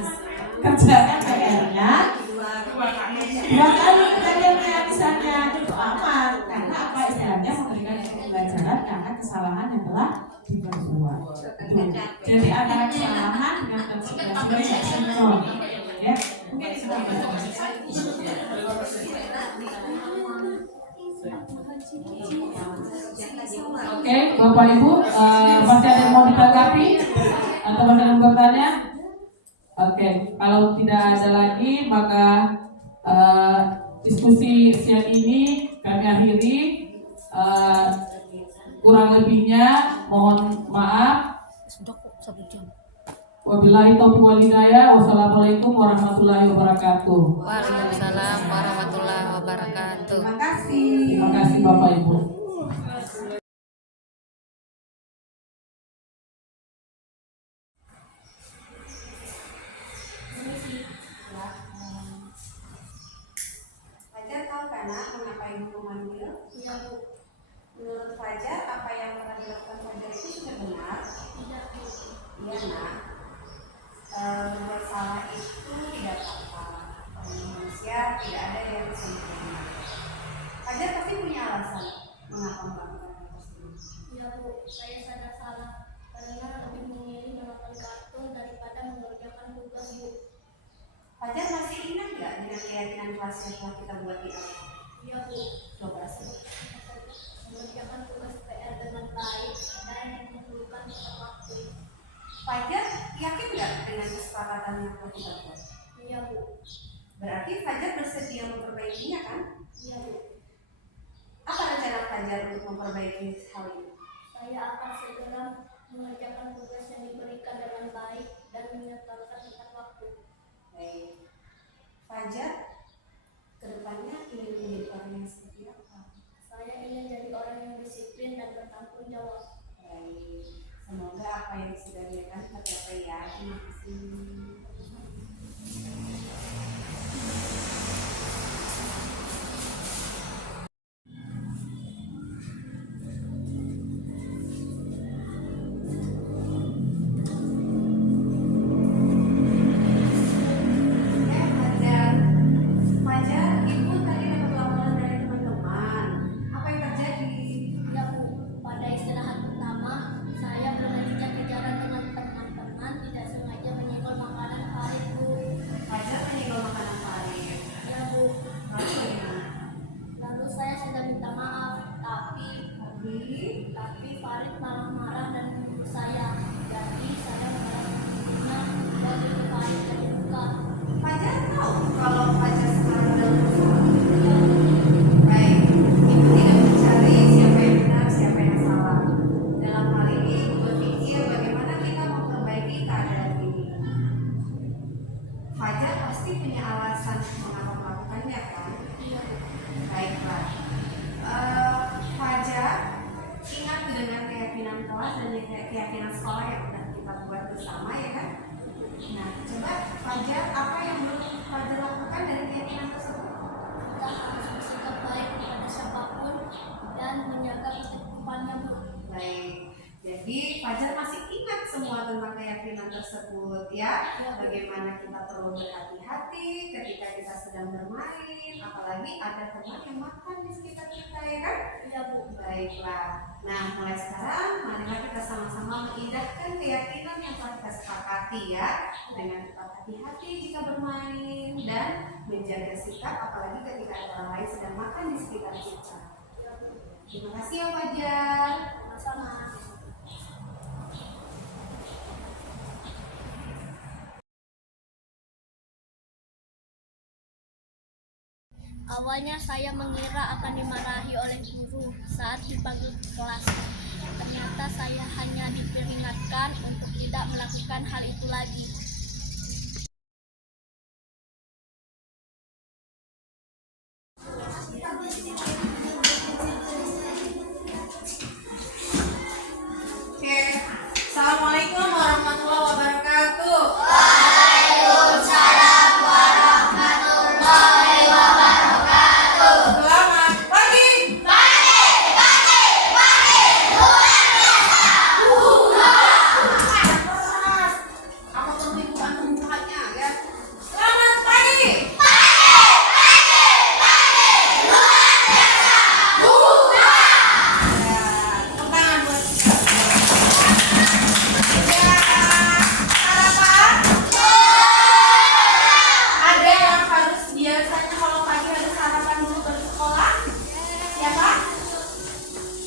kerjakan PR-nya 2 kali kerjanya misalnya, itu aman. Karena apa istilahnya memberikan pembelajaran karena kesalahan yang telah diperbuat. Jadi antara kesalahan dengan konsekuensi yang sinkron. Ya, mungkin itu Oke, Bapak Ibu, masih ada yang mau ditanggapi atau masih ada yang bertanya? Oke, kalau tidak ada lagi maka diskusi siang ini kami akhiri. Kurang lebihnya mohon maaf. Wabillahi taufiq wal hidayah. Wassalamualaikum warahmatullahi wabarakatuh. Waalaikumsalam warahmatullahi wabarakatuh. Terima kasih. Terima kasih Bapak Ibu. Fajar tahu kan mengapa ibu memanggil? Iya Bu. Menurut Fajar apa yang pernah dilakukan Fajar itu sudah benar? Tidak Bu. Iya nak. Membuat salah itu tidak apa-apa. Manusia tidak ada yang sempurna. Fajar pasti punya alasan mengapa melakukan hal tersebut. Iya Bu, saya sadar salah karena lebih memilih menonton kartun daripada mengerjakan tugas Bu. Fajar masih ingat nggak dengan keyakinan kelas yang telah kita buat di awal? Iya Bu, Coba sih. mengerjakan tugas Fajar yakin nggak dengan kesepakatan yang telah kita buat? Iya Bu. Berarti Fajar bersedia memperbaikinya kan? Iya Bu. Apa rencana Fajar untuk memperbaiki hal ini? Saya akan segera mengerjakan tugas yang diberikan dengan baik dan menyertakan tepat waktu. Baik. Fajar kedepannya ingin menjadi orang yang seperti apa? Saya ingin jadi orang yang disiplin dan bertanggung jawab. Baik. Semoga apa yang sudah dilakukan tercapai ya. Terima kasih. Fajar, ibu tadi dapat laporan dari teman-teman. Apa yang terjadi? Ya Bu, pada istirahat pertama, saya berkejar-kejaran dengan teman-teman tidak sengaja menyenggol makanan Farid Bu. Fajar menyenggol makanan Farid. Ya Bu, Lalu bagaimana? lalu saya sudah minta maaf, tapi Farid marah-marah dan menuduh saya. Jadi saya menolaknya dan Farid jadi luka. Fajar tahu kalau Fajar sekarang dalam masalah. Baik, ibu tidak mencari siapa yang benar, siapa yang salah. Dalam hal ini, ibu berpikir bagaimana kita memperbaiki keadaan ini. Fajar pasti punya alasan mengapa melakukannya kan? Baiklah. Fajar ingat dengan keyakinan kelas dan keyakinan sekolah yang sudah kita buat bersama ya kan? Nah, coba Fajar apa yang belum Fajar lakukan dari keyakinan tersebut? Kita harus bersikap baik kepada siapapun dan menjaga ketertibannya Bu. Baik. Jadi Fajar masih ingat semua tentang keyakinan tersebut ya. Bagaimana kita perlu berhati-hati ketika kita sedang bermain, apalagi ada teman yang makan di sekitar kita ya kan? Iya Bu. Baiklah. Nah, mulai sekarang marilah kita sama-sama mengindahkan keyakinan yang telah kita sepakati ya, dengan tetap hati-hati jika bermain dan menjaga sikap apalagi ketika ada orang lain sedang makan di sekitar kita. Terima kasih ya Fajar. Sama-sama. Awalnya saya mengira akan dimarahi oleh guru saat dipanggil ke kelas. Ternyata saya hanya diperingatkan untuk tidak melakukan hal itu lagi. Oke. Assalamualaikum warahmatullahi wabarakatuh. Selamat pagi. Apa perlu ibu bantu bukanya ya? Selamat pagi. Ya, tepuk tangan buat kita. Ya, sarapan. Ada yang harus biasanya kalau pagi harus sarapan dulu baru sekolah? Siapa?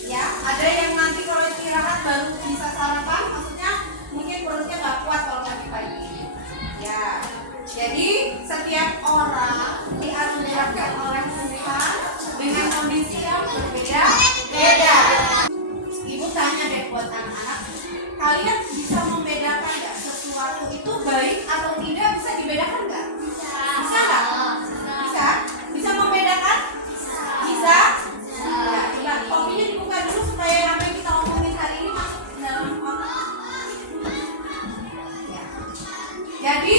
Ya, ada yang nanti kalau istirahat baru bisa sarapan, maksudnya mungkin perutnya nggak kuat kalau pagi-pagi. Ya, jadi setiap orang dianugerahkan oleh Tuhan dengan kondisi yang berbeda-beda. Ibu tanya deh buat anak-anak, kalian bisa membedakan nggak sesuatu itu baik atau tidak? Bisa dibedakan nggak? Bisa nggak? Bisa? Bisa membedakan? Bisa? Ya, coba kopinya dibuka dulu supaya apa yang kita omongin hari ini masuk ke dalam otak. Ya. Jadi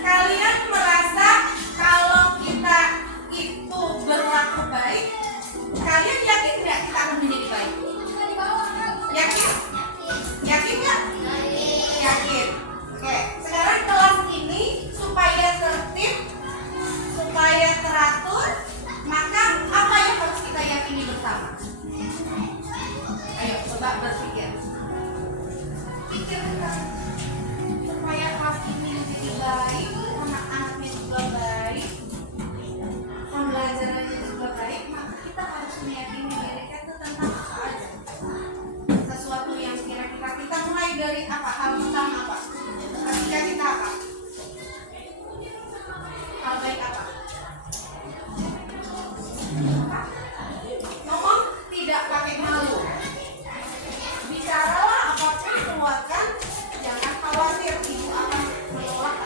kalian merasa kalau kita itu berlaku baik, kalian yakin nggak kita akan menjadi baik? Yakin? Yakin nggak? Yakin. Oke, sekarang kelas ini supaya tertib, supaya teratur, maka apa yang harus kita yakini bersama? Ayo coba berpikir. Pikirkan supaya kelas ini menjadi baik, anak-anaknya juga baik, pembelajarannya juga baik, maka kita harus meyakini diri kita tentang apa aja. Sesuatu hal pertama apa? Ketika kita apa? Hal baik apa? Ngomong tidak pakai malu. Bicaralah apapun keluarkan, jangan khawatir ibu akan menolak.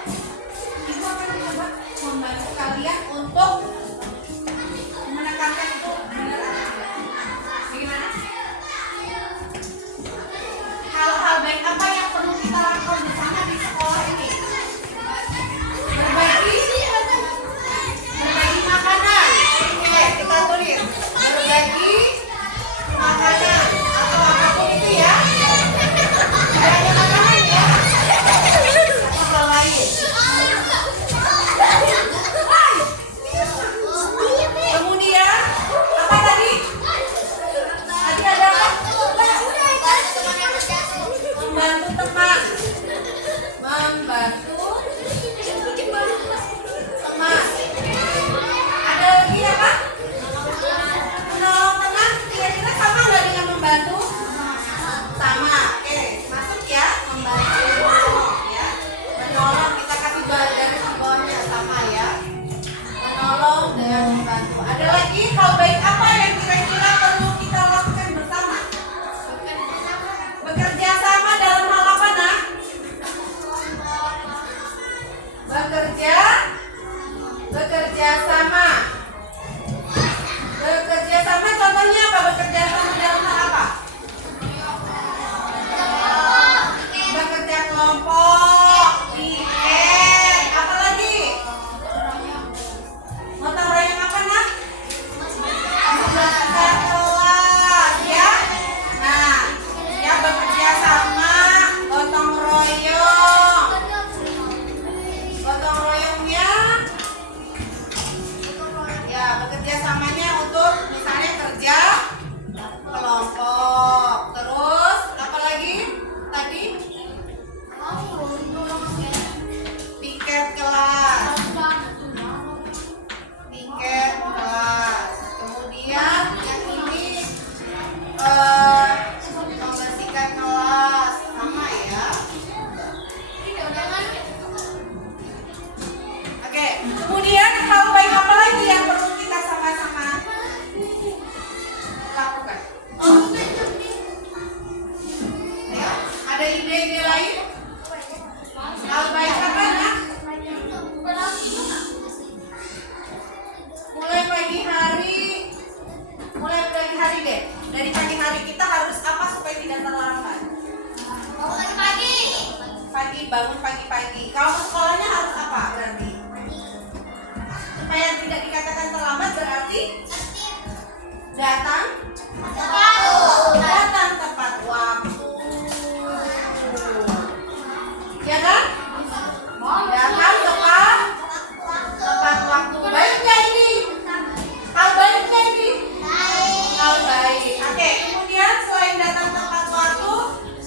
Ibu akan coba membantu kalian untuk menekankan itu benar atau tidak. Bagaimana? Hal-hal baik apa yang perlu kita lakukan bersama di sekolah ini? Berbagi makanan. Oke, kita tulis berbagi makanan atau apapun itu ya. Berbagi makanan ya. Atau hal lain. Kemudian apa tadi? Tadi ada apa? Membantu teman. Membantu teman. Ada lagi apa? Menolong teman. Kira-kira sama nggak dengan membantu? Sama. Oke, masuk ya. Membantu. Ya. Menolong, kita kasih dari simbolnya sama ya. Menolong dengan membantu. Ada lagi hal baik apa yang kira-kira perlu kita lakukan bersama? Bekerja sama dalam hal apa, Nak? Bekerja sama. Bekerja sama contohnya apa? Bekerja sama dalam hal apa? Bekerja kelompok, weekend, apa lagi? Gotong royong apa, Nak? Membesarkan kelas ya. Nah, ya bekerja sama, gotong royong. Gotong royongnya ya bekerja samanya untuk misalnya kerja kelompok. Terus apa lagi tadi? Piket kelas. Piket kelas. Kemudian yang ini membersihkan kelas sama ya. Oke, kemudian hal baik apa lagi yang perlu kita sama-sama lakukan? Ayo, ada ide-ide lain? Hal baik apa ya? Mulai pagi hari deh. Dari pagi hari kita harus apa supaya tidak terlambat? Bangun pagi-pagi. Kalau sekolahnya harus apa berarti? Supaya tidak dikatakan terlambat berarti datang tepat waktu. Ya kan? Datang tepat waktu. Baiknya ini. Hal baiknya ini. Hal baik. Oke, kemudian selain datang tepat waktu,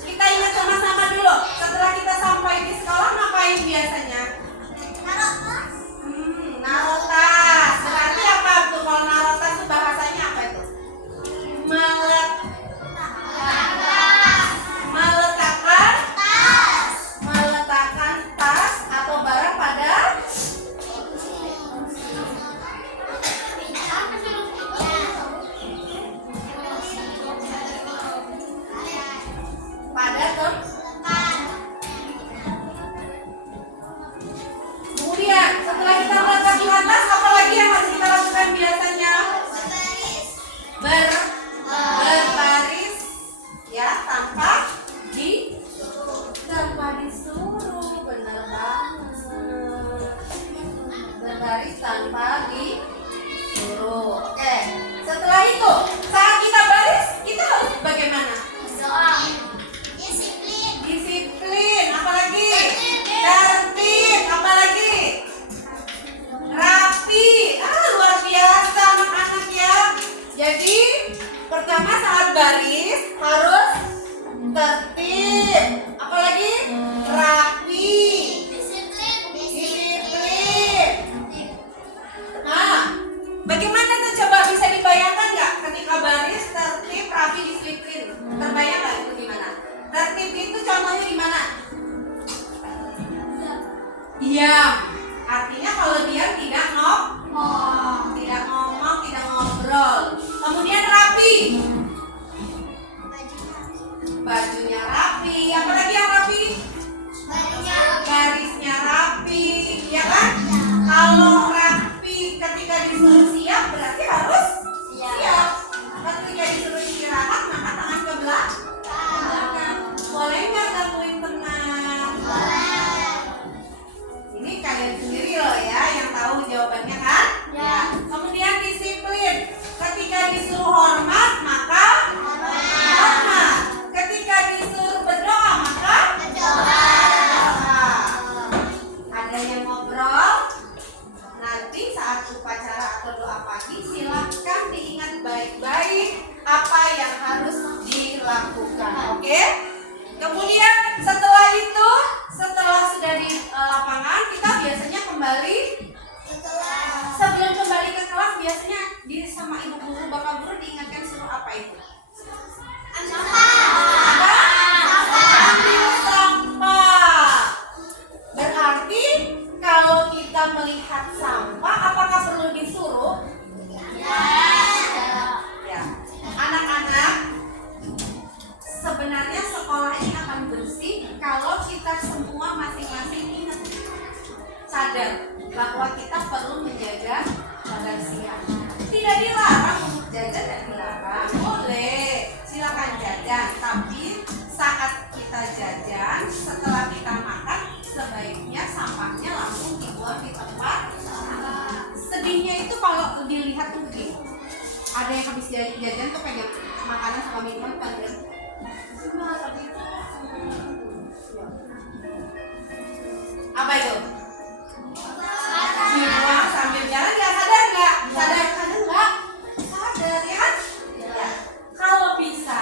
kita ingat sama-sama dulu. Setelah kita sampai di sekolah ngapain biasanya? Naruh tas. Berarti apa tuh kalau naruh tas itu bahasanya apa itu? Meletakkan diam. Artinya kalau diam tidak ngomong, tidak ngobrol. Kemudian rapi. Bajunya rapi. Apalagi yang rapi? Garisnya rapi, ya kan? Kalau rapi ketika disuruh siap berarti harus siap. Ketika disuruh istirahat maka tangan ke belakang. Boleh nggak gangguin teman? Ini kalian sendiri loh ya yang tahu jawabannya kan? Ya. Kemudian disiplin. Ketika disuruh hormat maka hormat. Ketika disuruh berdoa maka berdoa. Ada yang ngobrol? Nanti saat upacara atau doa pagi silakan diingat baik-baik apa yang harus dilakukan. Oke? Kemudian setelah itu, setelah sudah di lapangan, kita biasanya kembali. Sebelum kembali ke kelas biasanya sama ibu guru, bapak guru diingatkan suruh apa itu? Ambil sampah. Berarti kalau kita melihat sampah, apakah perlu disuruh? Ya. Anak-anak, sebenarnya sekolah ini akan bersih kalau kita semua masing-masing ingat, sadar bahwa kita perlu menjaga kebersihan. Tidak dilarang untuk jajan, dan dilarang, boleh, silakan jajan. Tapi saat kita jajan, setelah kita makan, sebaiknya sampahnya langsung dibuang di tempat. Sedihnya itu kalau dilihat tuh begini, ada yang habis jajan tuh pegang makanan sama minuman pada apa itu? Dibuang sambil jalan, ya sadar nggak? Sadar nggak? Sadar ya kan? Ya. Kalau bisa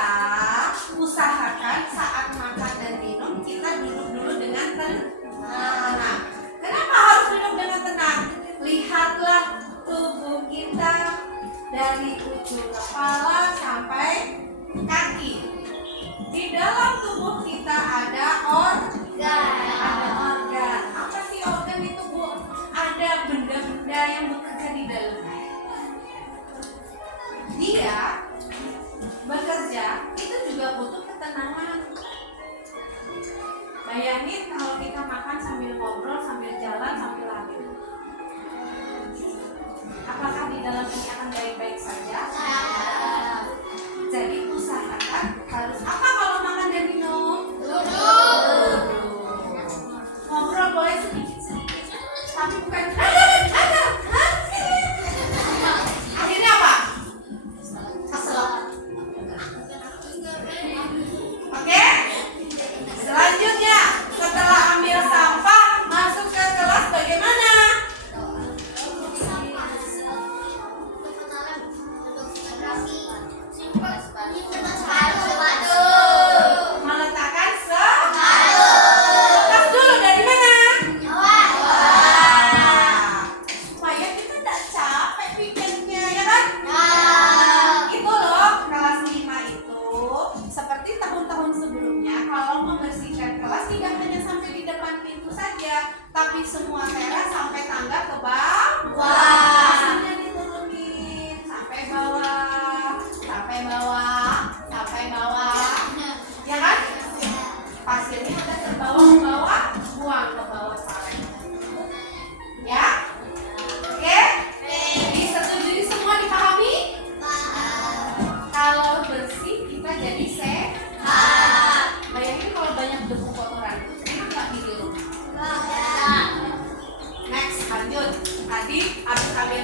usahakan saat makan dan minum kita duduk dulu dengan tenang. Kenapa harus duduk dengan tenang? Lihatlah tubuh kita dari ujung kepala sampai kaki. Di dalam tubuh kita ada organ. Apa sih organ itu, Bu? Ada benda-benda yang bekerja di dalamnya. Dia bekerja itu juga butuh ketenangan. Bayangin kalau kita makan sambil ngobrol, sambil jalan, sambil lari. Apakah di dalam ini akan baik-baik saja? Jadi usahakan harus apa kalau makan dan minum? Duduk. Ngobrol boleh sedikit-sedikit, tapi bukan akhirnya apa? Kesel. Oke? Selanjutnya, setelah ambil sampah, masuk ke kelas bagaimana? Meletakkan lepas dulu dari mana? Supaya kita tidak capek bikinnya, ya kan? Itu loh, kelas 5 itu seperti tahun-tahun sebelumnya, kalau membersihkan kelas tidak hanya sampai di depan pintu saja, tapi semua teras sampai tangga ke bawah. Hasilnya diturunin sampai bawah, sampai bawah, ya kan? Pasirnya udah terbawa ke bawah, buang ke bawah sare. Ya? Oke? Disetujui semua, dipahami? Kalau bersih kita jadi sehat. Bayangin kalau banyak debu kotoran, enak nggak di rumah? Next, lanjut. Tadi habis ambil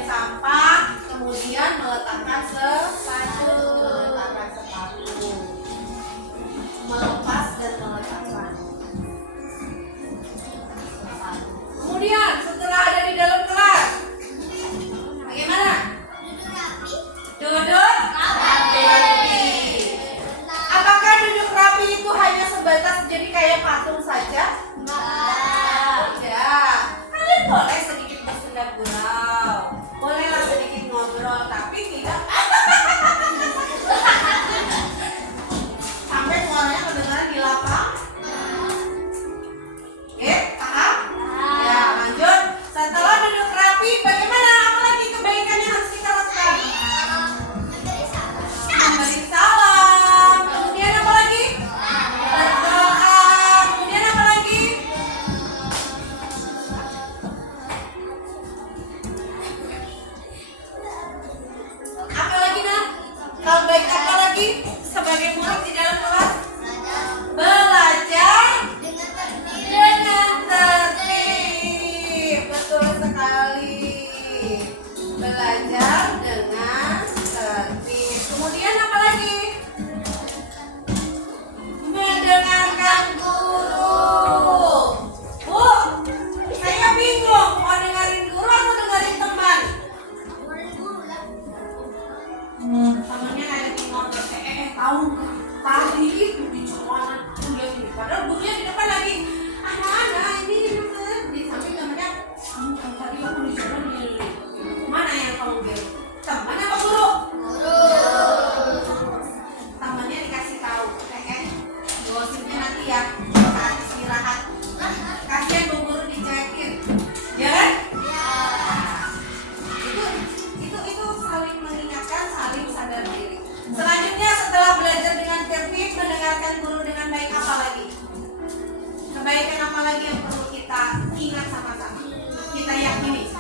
lagi yang perlu kita ingat sama-sama, kita yakini.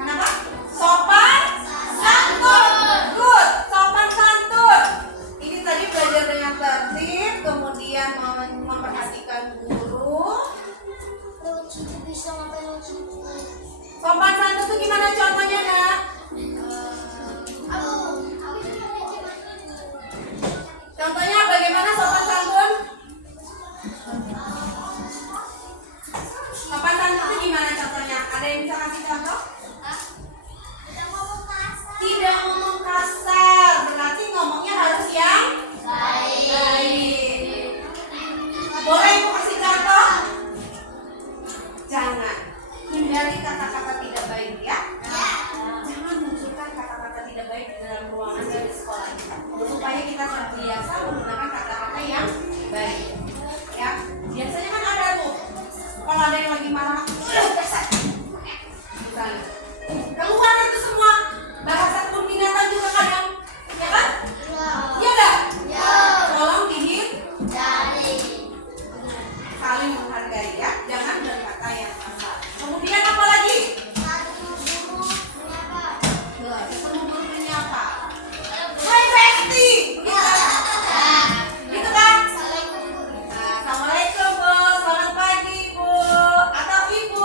Kenapa? Sopan santun. Good, sopan santun. Ini tadi belajar dengan tertib, kemudian memperhatikan guru. Bisa ngapain lucu? Sopan santun itu gimana contohnya, Nak? Contohnya bagaimana sopan santun? Sopan santun itu gimana contohnya? Ada yang bisa kasih contoh? Tidak ngomong kasar, berarti ngomongnya harus yang baik. Boleh aku kasih contoh? Jangan hindari kata-kata tidak baik ya. Jangan munculkan kata-kata tidak baik di dalam ruangan dari sekolah kita, supaya kita terbiasa menggunakan kata-kata yang baik. Ya, biasanya kan ada tuh kalau ada yang lagi marah, misalnya, keluar itu semua bahasa kebun binatang juga kadang, ya kan? Iya nggak? Tolong dihindari, saling menghargai ya, jangan berkata yang kasar. Kemudian apa lagi? Ketemu guru menyapa. Hai Besti, gitu kan? Nah, Assalamualaikum Bu, selamat pagi Bu, atau Ibu.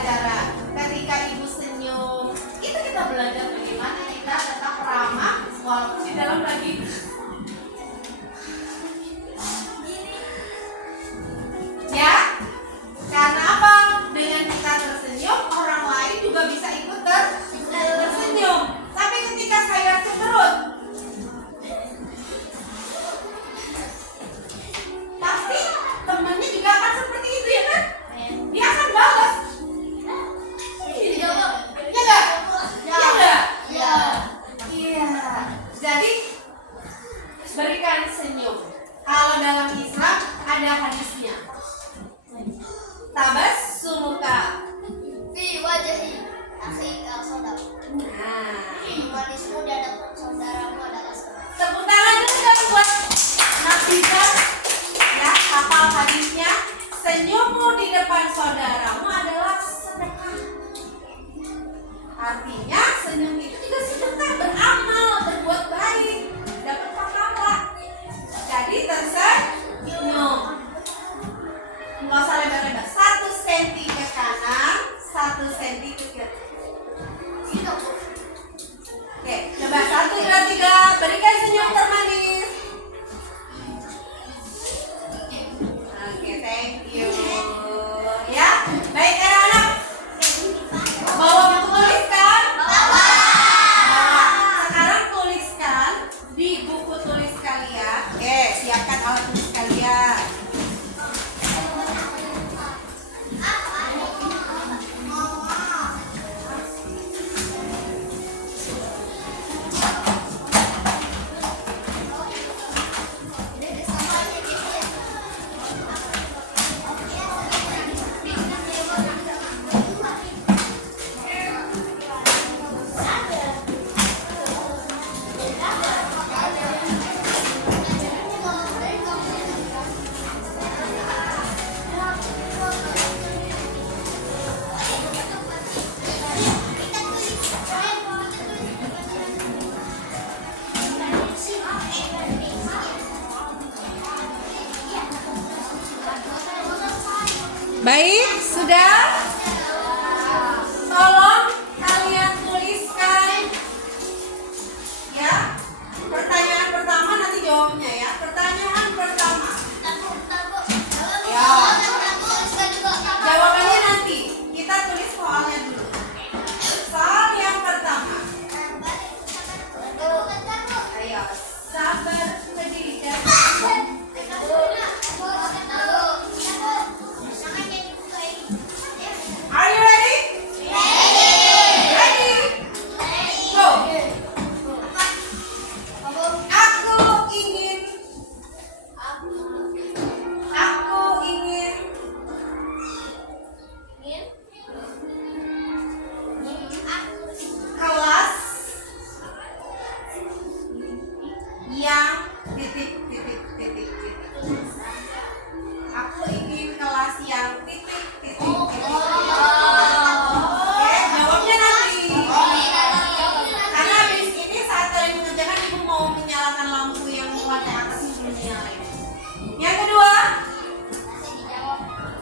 pembelajaran. Ketika ibu senyum, itu kita belajar bagaimana kita tetap ramah walaupun di dalam lagi. Ya, karena apa? Dengan kita tersenyum, orang lain juga bisa ikut tersenyum. Tapi ketika saya cemberut, pasti temannya juga akan seperti itu, ya kan? Dia akan balas. Iya enggak? Iya enggak? Iya. Jadi berikan senyum. Kalau dalam Islam ada hadisnya. Tabassumuka Fi wajahi akhika sadaq. Manismu di hadapan saudaramu adalah sedekah. Tepuk tangan dulu dong buat Nafisah. Ya, hafal hadisnya. Senyummu di depan saudaramu adalah sedekah. Artinya senyum itu juga sedekah, beramal, berbuat baik, dapat pahala. Jadi tersenyum. Nggak usah lebar-lebar. 1 senti ke kanan, 1 senti ke kiri. Oke, coba 1, 2, 3. Berikan senyum termanis. Oke, thank you. Ya, baik anak-anak. Bawa buku tulis kan? Bawa. Sekarang tuliskan di buku tulis kalian. Oke, siapkan alat tulis kalian. Baik, sudah? Tolong kalian tuliskan. Ya. Pertanyaan pertama nanti jawabnya ya. Pertanyaan pertama. Ya. Jawabannya nanti. Kita tulis soalnya dulu. Soal yang pertama. Ayo, sabar pendidikan. Are you ready? Ready? Go. Aku ingin kelas yang titik. Aku ingin kelas yang titik. Oke, jawabnya nanti. Karena habis ini saat kalian mengerjakan, ibu mau menyalakan lampu yang warna atas sebelum nyalain. Yang kedua,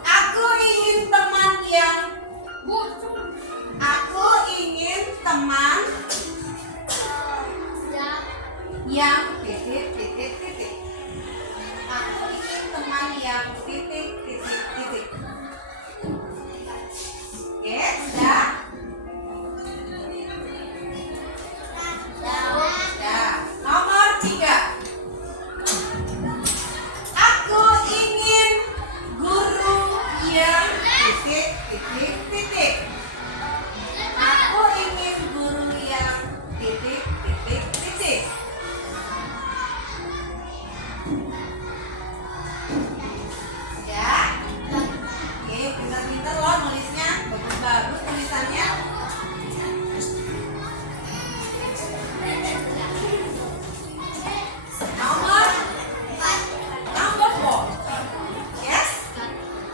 aku ingin teman yang titik. Aku ingin teman yang titik. Oke, sudah? Sudah. Nomor 3. Aku ingin guru yang titik. Aku ingin guru yang titik. Ya. Oke, pintar-pintar loh nulisnya. Bagus tulisannya. Number 4. Yes?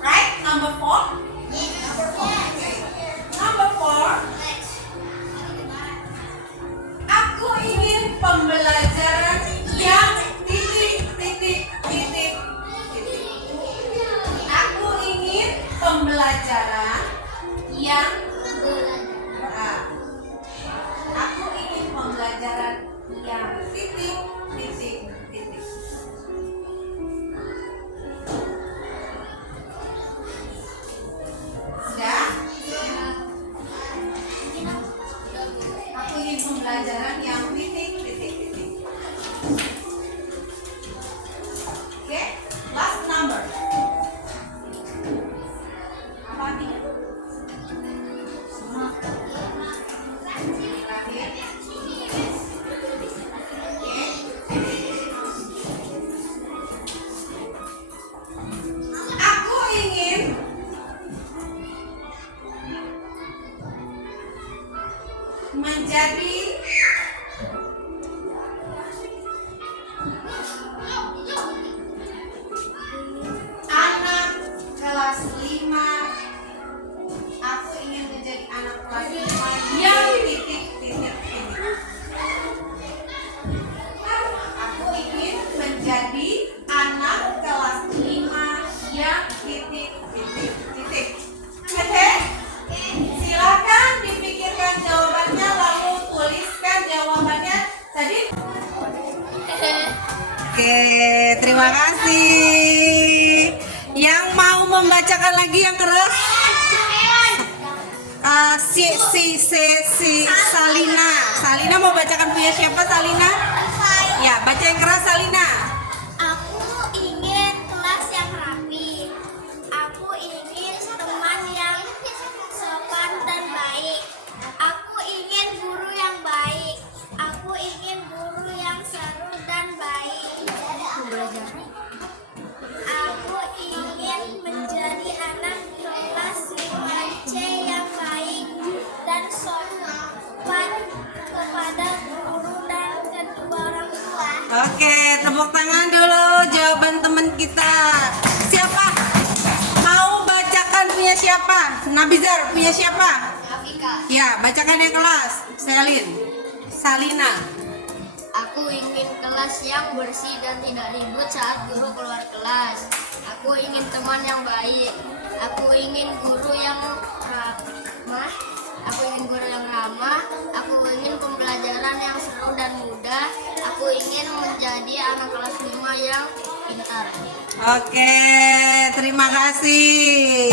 Right? Number 4? Number 4. Aku ingin pembelajaran yang titik. Aku ingin pembelajaran yang aku ingin pembelajaran yang titik. Sudah? Aku ingin pembelajaran yang titik. Oke, last number. Apa artinya? Aku ingin menjadi anak kelas 5. Aku ingin menjadi anak kelas 5 yang titik. Aku ingin menjadi anak kelas 5 yang titik. Oke? Silakan dipikirkan jawabannya lalu tuliskan jawabannya tadi. Oke, terima kasih. Yang mau membacakan lagi yang keras? Si Salina. Salina mau bacakan punya siapa Salina? Ya, baca yang keras Salina. Aku ingin kelas yang rapi. Aku ingin teman yang sopan dan baik. Aku ingin guru yang baik. Aku ingin guru yang seru dan baik. Aku ingin menjadi anak kelas 5C yang baik dan sopan kepada guru dan kedua orang tua. Oke, tepuk tangan dulu jawaban teman kita. Siapa? Mau bacakan punya siapa? Nabizar punya siapa? Afika. Ya, bacakan yang kelas. Salina. Aku ingin kelas yang bersih dan tidak ribut saat guru keluar kelas. Aku ingin teman yang baik. Aku ingin guru yang ramah. Aku ingin pembelajaran yang seru dan mudah. Aku ingin menjadi anak kelas 5 yang pintar. Oke, terima kasih.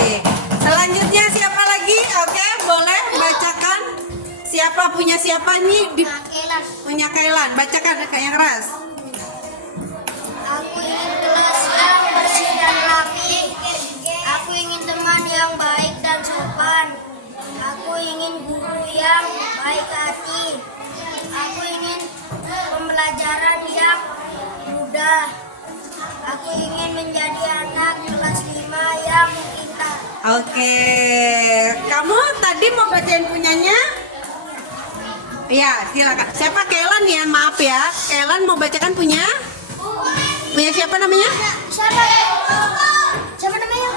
Selanjutnya siapa lagi? Oke, boleh bacakan. Siapa punya siapa nih? Punya Kailan. Bacakan yang keras. Aku ingin kelas yang bersih dan rapi. Aku ingin teman yang baik dan sopan. Aku ingin guru yang baik hati. Aku ingin pembelajaran yang mudah. Aku ingin menjadi anak kelas 5 yang pintar. Oke, kamu tadi mau bacain punyanya? Iya, silakan. Siapa Kailan ya? Maaf ya. Kailan mau bacakan punya? Punya siapa namanya? Siapa namanya?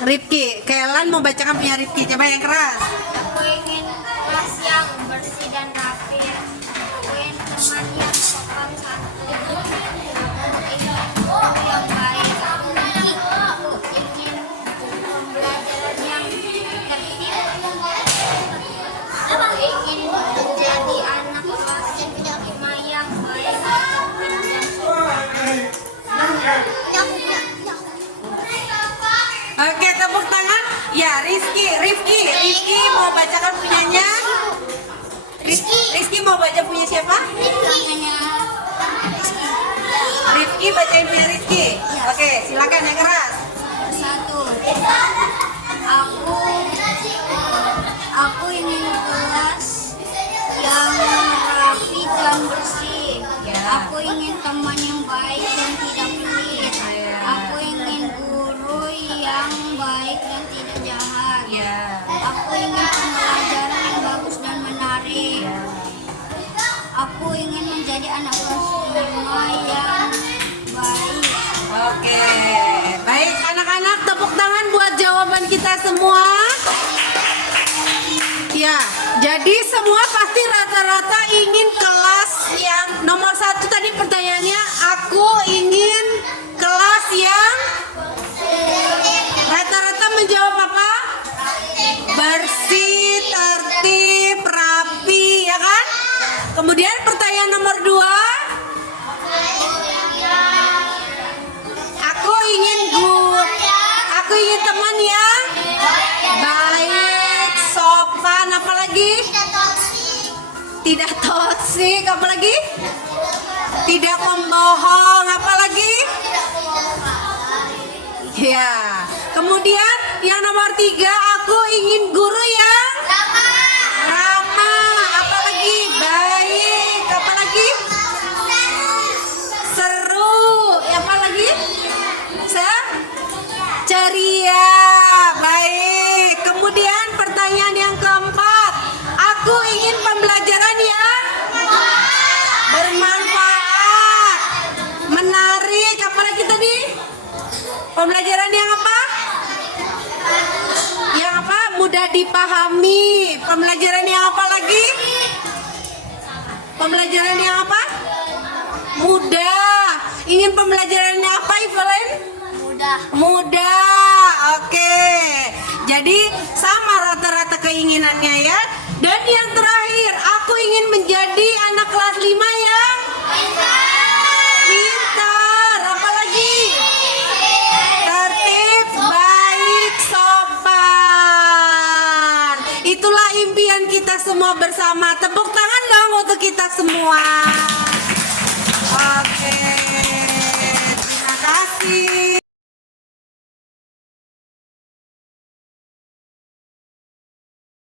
Rifki. Kailan mau bacakan punya Rifki. Coba yang keras. Aku ingin kelas yang bersih dan rapi. Aku ingin teman yang sopan santun. Aku ingin guru yang baik. Aku ingin pembelajaran yang tertib. Aku ingin menjadi anak kelas 5 yang baik dan sopan. Oke, tepuk tangan. Ya, Rifki mau bacakan punyanya. Rizky mau baca punya siapa? Rifki bacain punya Rizky. Oke, silakan yang keras. 1. Aku ingin kelas yang rapi dan bersih. Aku ingin teman yang baik dan tidak pelit. Aku ingin guru yang baik dan tidak jahat. Aku ingin pembelajaran yang bagus dan menarik. Aku ingin menjadi anak kelas 5 yang baik. Oke, baik anak-anak, tepuk tangan buat jawaban kita semua. Ya, jadi semua pasti rata-rata ingin kelas yang nomor 1 tadi pertanyaannya. Aku ingin kelas yang rata-rata menjawab apa? Kemudian pertanyaan nomor 2. Aku ingin teman yang baik, sopan, apalagi? Tidak toksik, apalagi? Tidak pembohong, apalagi? Ya. Kemudian yang nomor 3, aku ingin guru yang ramah, apalagi? Baik, apalagi? Seru, apalagi? Ceria. Baik. Kemudian pertanyaan yang keempat, aku ingin pembelajaran yang bermanfaat, menarik, apalagi tadi? Pembelajaran yang apa? Yang apa? Mudah dipahami. Pembelajaran yang apa lagi? Pembelajaran yang apa? Mudah. Ingin pembelajaran yang apa, Evelyn? Mudah. Oke. Jadi sama rata-rata keinginannya ya. Dan yang terakhir, aku ingin menjadi anak kelas 5 yang pintar. Apalagi? Tertib, baik, sopan. Itulah impian kita semua bersama. Tepuk tangan dong untuk kita semua.